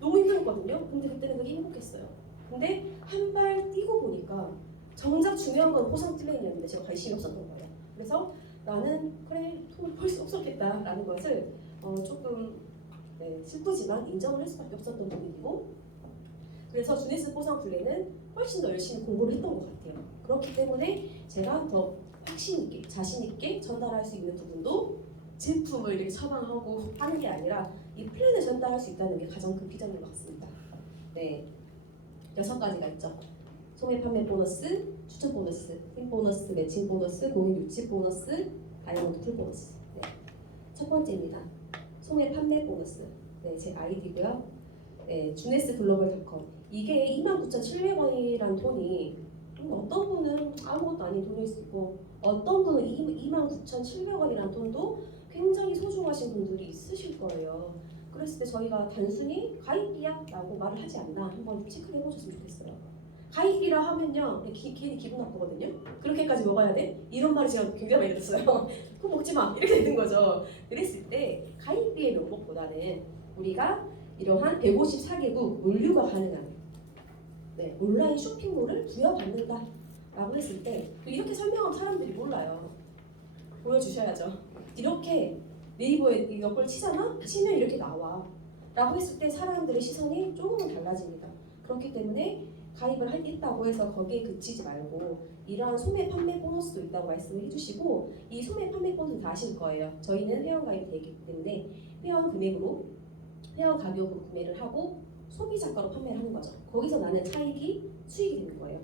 너무 힘들었거든요. 근데 그때는 되게 행복했어요. 근데 한 발 뛰고 보니까 정작 중요한 건 보상 플랜이었는데 제가 관심이 없었던 거예요. 그래서 나는 그래 돈을 벌 수 없었겠다라는 것을 조금 슬프지만 인정을 할 수밖에 없었던 부분이고, 그래서 주네스 보상 플랜은 훨씬 더 열심히 공부를 했던 것 같아요. 그렇기 때문에 제가 더 확신 있게 자신 있게 전달할 수 있는 부분도 제품을 이렇게 처방하고 하는 게 아니라 이 플랜을 전달할 수 있다는 게 가장 큰 비전인 것 같습니다. 네, 6가지가 있죠. 소매 판매 보너스, 추천 보너스, 팀 보너스, 매칭 보너스, 고객 유치 보너스, 다이아몬드 풀 보너스. 네. 첫 번째입니다. 소매 판매 보너스. 네, 제 아이디고요. 네, 주네스 글로벌닷컴. 이게 29,700원이란 돈이 어떤 분은 아무것도 아닌 돈일 수 있고, 어떤 분은 29,700원이란 돈도 굉장히 소중하신 분들이 있으실 거예요. 그랬을 때 저희가 단순히 가입비야 라고 말을 하지 않나 한번 체크를 해보셨으면 좋겠어요. 가입비라 하면요, 괜히 기분 나쁘거든요. 그렇게까지 먹어야 돼? 이런 말이 제가 굉장히 많이 들었어요. 그거 먹지 마 이렇게 되는 거죠. 그랬을 때 가입비의 명목보다는 우리가 이러한 154개국 물류가 가능한 온라인 쇼핑몰을 부여받는다 라고 했을 때 이렇게 설명하면 사람들이 몰라요. 보여주셔야죠. 이렇게 네이버에 이걸 치잖아? 치면 이렇게 나와 라고 했을 때 사람들의 시선이 조금은 달라집니다. 그렇기 때문에 가입을 했다고 해서 거기에 그치지 말고 이러한 소매 판매 보너스도 있다고 말씀을 해주시고, 이 소매 판매 보너스는 다 아실 거예요. 저희는 회원 가입이 되기 때문에 회원 금액으로, 회원 가격으로 구매를 하고 소비자가로 판매를 하는 거죠. 거기서 나는 차익이 수익이 되는 거예요.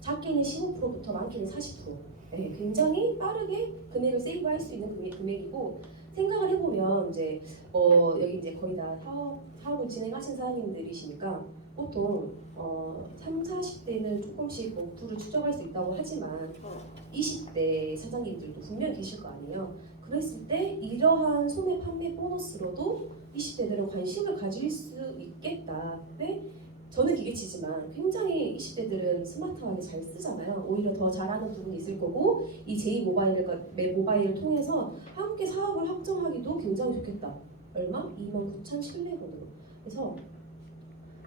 작게는 15%부터 많게는 40%. 네, 굉장히 빠르게 금액을 세이브할 수 있는 금액이고, 생각을 해보면 이제 여기 이제 거의 다 사업을 진행하신 사장님들이시니까 보통 3, 40대는 조금씩 부를 추정할 수 있다고 하지만 20대 사장님들도 분명히 계실 거 아니에요. 그랬을 때 이러한 소매 판매 보너스로도 20대들은 관심을 가질 수 있겠다. 왜? 저는 기계치지만 굉장히 20대들은 스마트하게 잘 쓰잖아요. 오히려 더 잘하는 부분이 있을 거고, 이 제2모바일을 통해서 함께 사업을 확정하기도 굉장히 좋겠다. 얼마? 29,700원으로. 그래서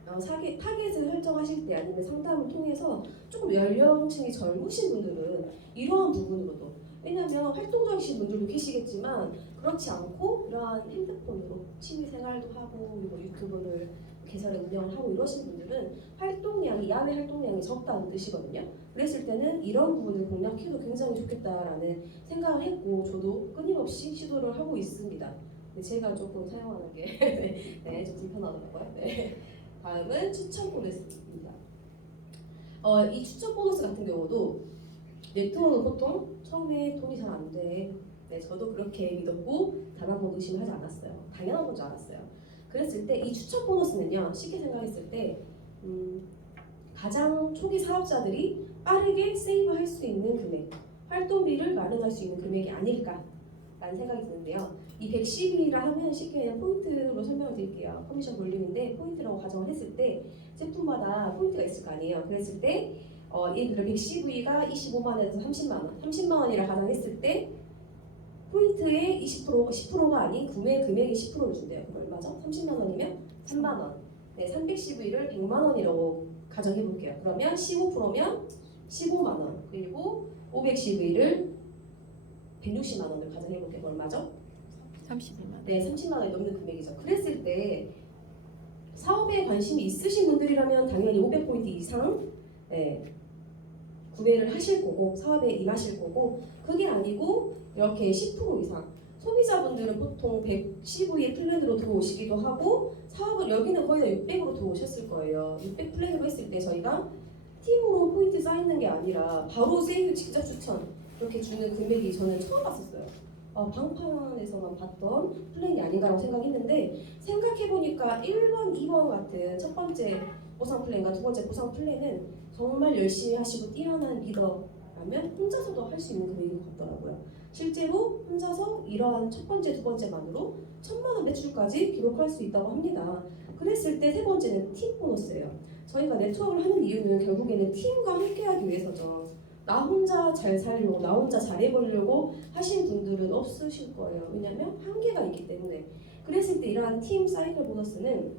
타겟을 설정하실 때 아니면 상담을 통해서 조금 연령층이 젊으신 분들은 이러한 부분으로도, 왜냐하면 활동적이신 분들도 계시겠지만 그렇지 않고 이러한 핸드폰으로 취미생활도 하고 그리고 유튜브를 계정을 운영을 하고 이러신 분들은 야외 활동량이 적다는 뜻이거든요. 그랬을 때는 이런 부분을 공략해도 굉장히 좋겠다라는 생각을 했고, 저도 끊임없이 시도를 하고 있습니다. 근데 제가 조금 사용하는 게 좀 불편하더라고요. 네. 다음은 추천 보너스입니다. 이 추천 보너스 같은 경우도 네트워크는 보통 처음에 돈이 잘 안 돼. 네, 저도 그렇게 믿었고 단 한 번도 의심하지 않았어요. 당연한 건 줄 알았어요. 그랬을 때 이 추천 보너스는요, 쉽게 생각했을 때 가장 초기 사업자들이 빠르게 세이브할 수 있는 금액, 활동비를 마련할 수 있는 금액이 아닐까라는 생각이 드는데요. 이 110이라 하면 쉽게 그냥 포인트로 설명을 드릴게요. 커미션 볼륨인데 포인트라고 가정을 했을 때 제품마다 포인트가 있을 거 아니에요. 그랬을 때 예를 들어 110V가 25만 원에서 30만 원, 30만 원이라 가정했을 때 포인트의 10%가 아닌 구매 금액의 10%를 준대요. 그럼 얼마죠? 30만 원이면 3만 원. 네, 310V를 100만 원이라고 가정해 볼게요. 그러면 15%면 15만 원. 그리고 510V를 160만 원을 가정해 볼게요. 얼마죠? 32만. 네, 30만 원이 넘는 금액이죠. 그랬을 때 사업에 관심이 있으신 분들이라면 당연히 500포인트 이상 구매를 하실 거고 사업에 임하실 거고 그게 아니고 이렇게 10% 이상 소비자분들은 보통 115의 플랜으로 들어오시기도 하고 사업을 여기는 거의 다 600으로 들어오셨을 거예요. 600 플랜으로 했을 때 저희가 팀으로 포인트 쌓이는 게 아니라 바로 세일 직접 추천 이렇게 주는 금액이 저는 처음 봤었어요. 방판에서만 봤던 플랜이 아닌가라고 생각했는데 생각해보니까 1번, 2번 같은 첫 번째 보상 플랜과 두 번째 보상 플랜은 정말 열심히 하시고 뛰어난 리더라면 혼자서도 할 수 있는 금액인 것 같더라고요. 실제로 혼자서 이러한 첫 번째, 두 번째만으로 1,000만 원 매출까지 기록할 수 있다고 합니다. 그랬을 때 세 번째는 팀 보너스예요. 저희가 네트워크를 하는 이유는 결국에는 팀과 함께하기 위해서죠. 나 혼자 잘 살려고, 나 혼자 잘해보려고 하신 분들은 없으실 거예요. 왜냐하면 한계가 있기 때문에. 그랬을 때 이러한 팀 사이클 보너스는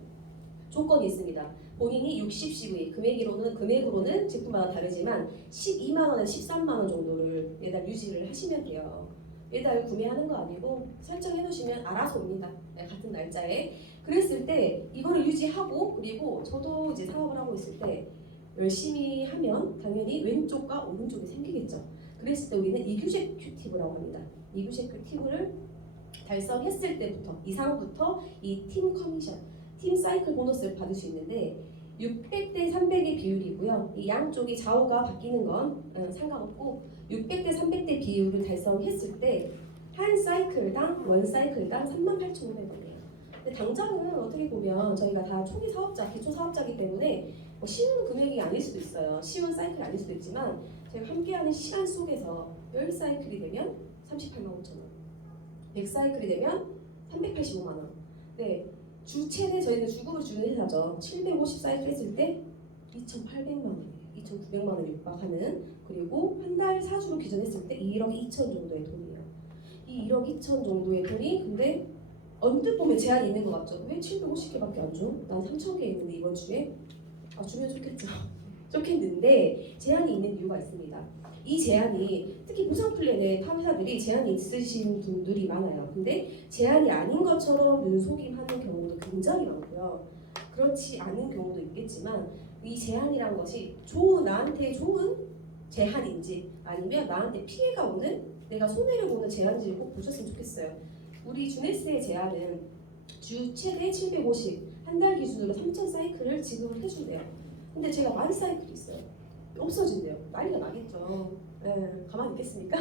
조건이 있습니다. 본인이 60CV 금액으로는 제품마다 다르지만 12만 원에서 13만 원 정도를 매달 유지를 하시면 돼요. 매달 구매하는 거 아니고 설정해 놓으시면 알아서 옵니다. 같은 날짜에. 그랬을 때 이거를 유지하고 그리고 저도 이제 사업을 하고 있을 때 열심히 하면 당연히 왼쪽과 오른쪽이 생기겠죠. 그랬을 때 우리는 이규제 큐티브라고 합니다. 이규제 큐티브를 달성했을 때부터 이상부터 이 팀 커미션, 팀 사이클 보너스를 받을 수 있는데 600대 300의 비율이고요. 이 양쪽이 좌우가 바뀌는 건 상관없고 600대 300대 비율을 달성했을 때 한 사이클당 원 사이클당 38,500원이에요. 근데 당장은 어떻게 보면 저희가 다 초기 사업자, 기초 사업자이기 때문에 쉬운 금액이 아닐 수도 있어요. 쉬운 사이클이 아닐 수도 있지만 저희가 함께하는 시간 속에서 10사이클이 되면 38만 5천 원, 100사이클이 되면 385만 원. 네, 주 최대 저희는 주급을 주는 회사죠. 750사이클 했을 때 2,800만 원이에요. 2,900만 원 육박하는. 그리고 한 달 사주로 기준했을 때 1억 2천 정도의 돈이에요. 이 1억 2천 정도의 돈이 근데 언뜻 보면 제한이 있는 것 같죠? 왜 750개밖에 안 줘? 난 3,000개 있는데 이번 주에 주면 좋겠죠. 좋겠는데 제한이 있는 이유가 있습니다. 이 제한이 특히 보상 플랜에 타 회사들이 제한이 있으신 분들이 많아요. 근데 제한이 아닌 것처럼 눈속임하는 경우도 굉장히 많고요. 그렇지 않은 경우도 있겠지만 이 제한이란 것이 나한테 좋은 제한인지 아니면 나한테 피해가 오는 내가 손해를 보는 제한인지를 꼭 보셨으면 좋겠어요. 우리 주네스의 제한은 주 최대 750 한 달 기준으로 3,000 사이클을 지급을 해준대요. 근데 제가 10,000사이클이 있어요. 없어진대요. 난리가 나겠죠. 가만히 있겠습니까?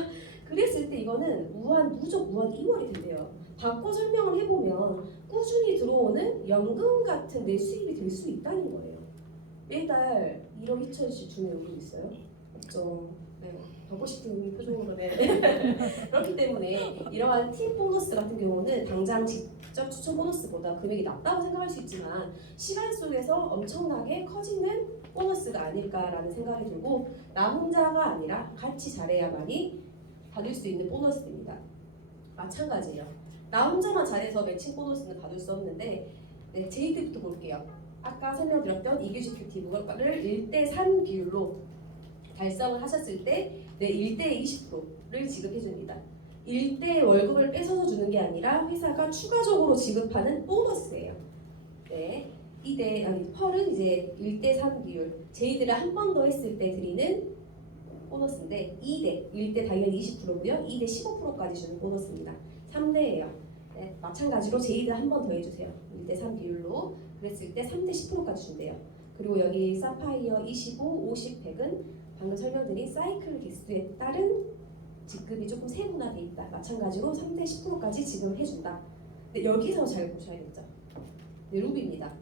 그랬을 때 이거는 무적 무한 2월이 된대요. 바꿔 설명을 해보면 꾸준히 들어오는 연금 같은 내 수입이 될 수 있다는 거예요. 매달 1억 2천씩 주는 연금 있어요? 없죠. 받고 싶은 표정으로는 그렇기 때문에 이러한 팀 보너스 같은 경우는 당장 직접 추천 보너스보다 금액이 낮다고 생각할 수 있지만 시간 속에서 엄청나게 커지는 보너스가 아닐까라는 생각이 들고 나 혼자가 아니라 같이 잘해야만이 받을 수 있는 보너스입니다. 마찬가지예요. 나 혼자만 잘해서 매칭 보너스는 받을 수 없는데 제이드부터 볼게요. 아까 설명드렸던 이규직큐티브를 1대3 비율로 달성을 하셨을 때 1대 20%를 지급해줍니다. 1대 월급을 뺏어서 주는 게 아니라 회사가 추가적으로 지급하는 보너스예요. 네, 펄은 이제 1대3 비율, 제이드를 한 번 더 했을 때 드리는 보너스인데 1대 당연히 20%고요. 2대 15%까지 주는 보너스입니다. 3대예요. 네, 마찬가지로 제이드 한 번 더 해주세요. 1대3 비율로 그랬을 때 3대 10%까지 준대요. 그리고 여기 사파이어 25, 50, 100은 방금 설명드린 사이클 개수에 따른 지급이 조금 세분화돼 있다. 마찬가지로 3대 10%까지 지급을 해준다. 근데 여기서 잘 보셔야겠죠. 네, 루비입니다.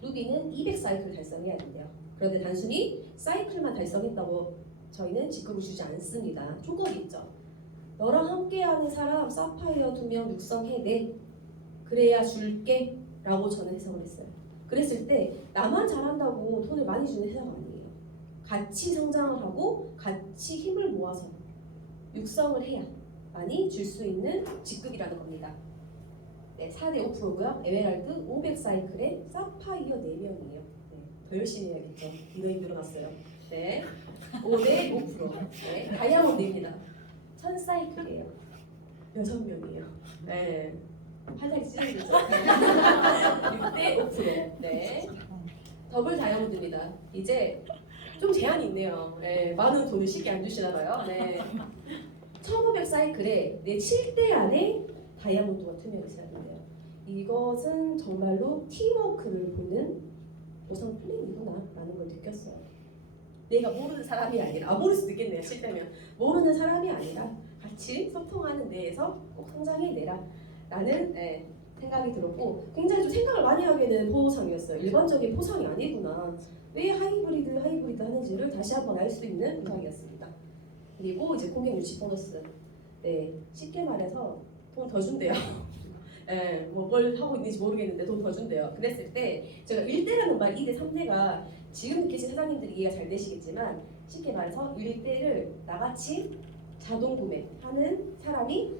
루비는 200사이클 달성해야 된대요. 그런데 단순히 사이클만 달성했다고 저희는 지급을 주지 않습니다. 조건이 있죠. 너랑 함께하는 사람 사파이어 2명 육성해 내. 그래야 줄게 라고 저는 해석을 했어요. 그랬을 때 나만 잘한다고 돈을 많이 주는 회사가 아니에요. 같이 성장을 하고 같이 힘을 모아서 육성을 해야 많이 줄 수 있는 직급이라는 겁니다. 네, 4대 5%고요. 에메랄드 500사이클에 사파이어 4명이에요. 네, 더 열심히 해야겠죠. 인원이 늘어났어요. 네, 5대 5%. 네, 다이아몬드입니다. 1000사이클이에요. 6명이에요. 네, 팔다리 찢어지죠. 6대 5%. 네, 더블 다이아몬드입니다. 이제 좀 제한이 있네요. 네, 많은 돈을 쉽게 안 주시나 봐요. 네. 1500사이클에 내 7대 안에 다이아몬드가 투명이 있어야 된대요. 이것은 정말로 팀워크를 보는 보상 플랜이구나 라는 걸 느꼈어요. 내가 모르는 사람이 아니라 모를 수도 있겠네요. 실제면 모르는 사람이 아니라 같이 소통하는 데에서 꼭 성장해내라 라는 생각이 들었고 굉장히 좀 생각을 많이 하게 되는 보상이었어요. 일반적인 보상이 아니구나. 왜 하이브리드 하는지를 다시 한번 알 수 있는 보상이었습니다. 그리고 이제 공격 유치 보너스. 네, 쉽게 말해서 돈 더 준대요. 네, 뭘 하고 있는지 모르겠는데 돈 더 준대요. 그랬을 때 제가 1대라는 말 2대 3대가 지금 계신 사장님들이 이해가 잘 되시겠지만 쉽게 말해서 1대를 나같이 자동 구매하는 사람이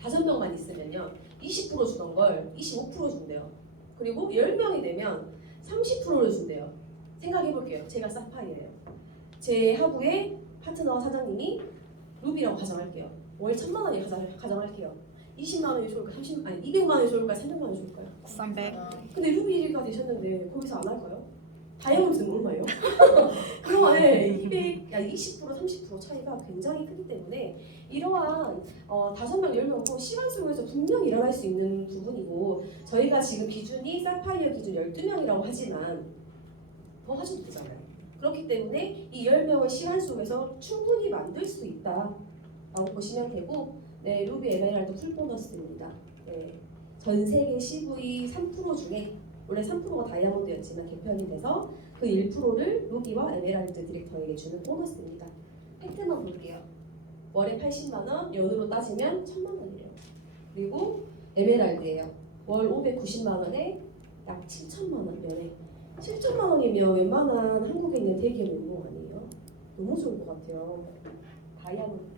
5명만 있으면요 20% 주던 걸 25% 준대요. 그리고 10명이 되면 30%를 준대요. 생각해볼게요. 제가 사파이어예요. 제 하부에 파트너 사장님이 루비라고 가정할게요. 월 1000만 원이 가정할게요. 20만 원이 좋을까? 200만 원이 좋을까? 300만 원이 좋을까요? 300. 근데 루비가 되셨는데 거기서 안 할까요? 다이아몬드는 얼마예요? 그러면 20% 30% 차이가 굉장히 크기 때문에 이러한 5명, 10명 시간 속에서 분명히 일어날 수 있는 부분이고 저희가 지금 기준이 사파이어 기준 12명이라고 하지만 더 하셔도 되잖아요. 그렇기 때문에 이 10명의 시간 속에서 충분히 만들 수 있다라고 보시면 되고 네, 루비 에메랄드 풀 보너스입니다. 네, 전 세계 CV 3% 중에 원래 3%가 다이아몬드였지만 개편이 돼서 그 1%를 루비와 에메랄드 디렉터에게 주는 보너스입니다. 팩트만 볼게요. 월에 80만 원, 연으로 따지면 1000만 원이래요. 그리고 에메랄드예요. 월 590만 원에 약 7천만 원 면에 7천만 원이면 웬만한 한국에 있는 대기업 연봉 아니에요? 너무 좋을 것 같아요. 다이아몬드요.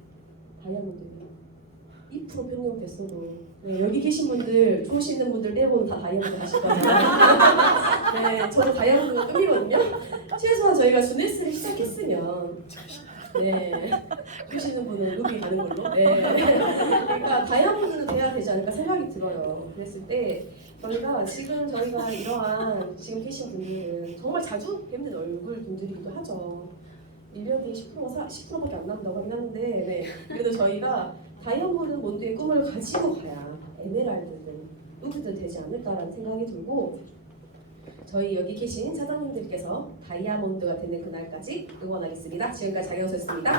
2% 변경됐어도 네, 여기 계신 분들 좋으시는 분들 빼고는 다 다이아몬드 하실 거예요. 네, 저도 다이아몬드가 끌리거든요. 최소한 저희가 주네스를 시작했으면 네, 보시는 분은 루비 가는 걸로. 네, 그러니까 다이아몬드는 돼야 되지 않을까 생각이 들어요. 그랬을 때 저희가 이러한 지금 계신 분들은 정말 자주 뵙는 얼굴 분들이기도 하죠. 1년에 10%밖에 안 난다고 하긴 하는데 네, 그래도 저희가 다이아몬드 몬드의 꿈을 가지고 가야 에메랄드든 루비든 되지 않을까라는 생각이 들고 저희 여기 계신 사장님들께서 다이아몬드가 되는 그날까지 응원하겠습니다. 지금까지 장영수였습니다.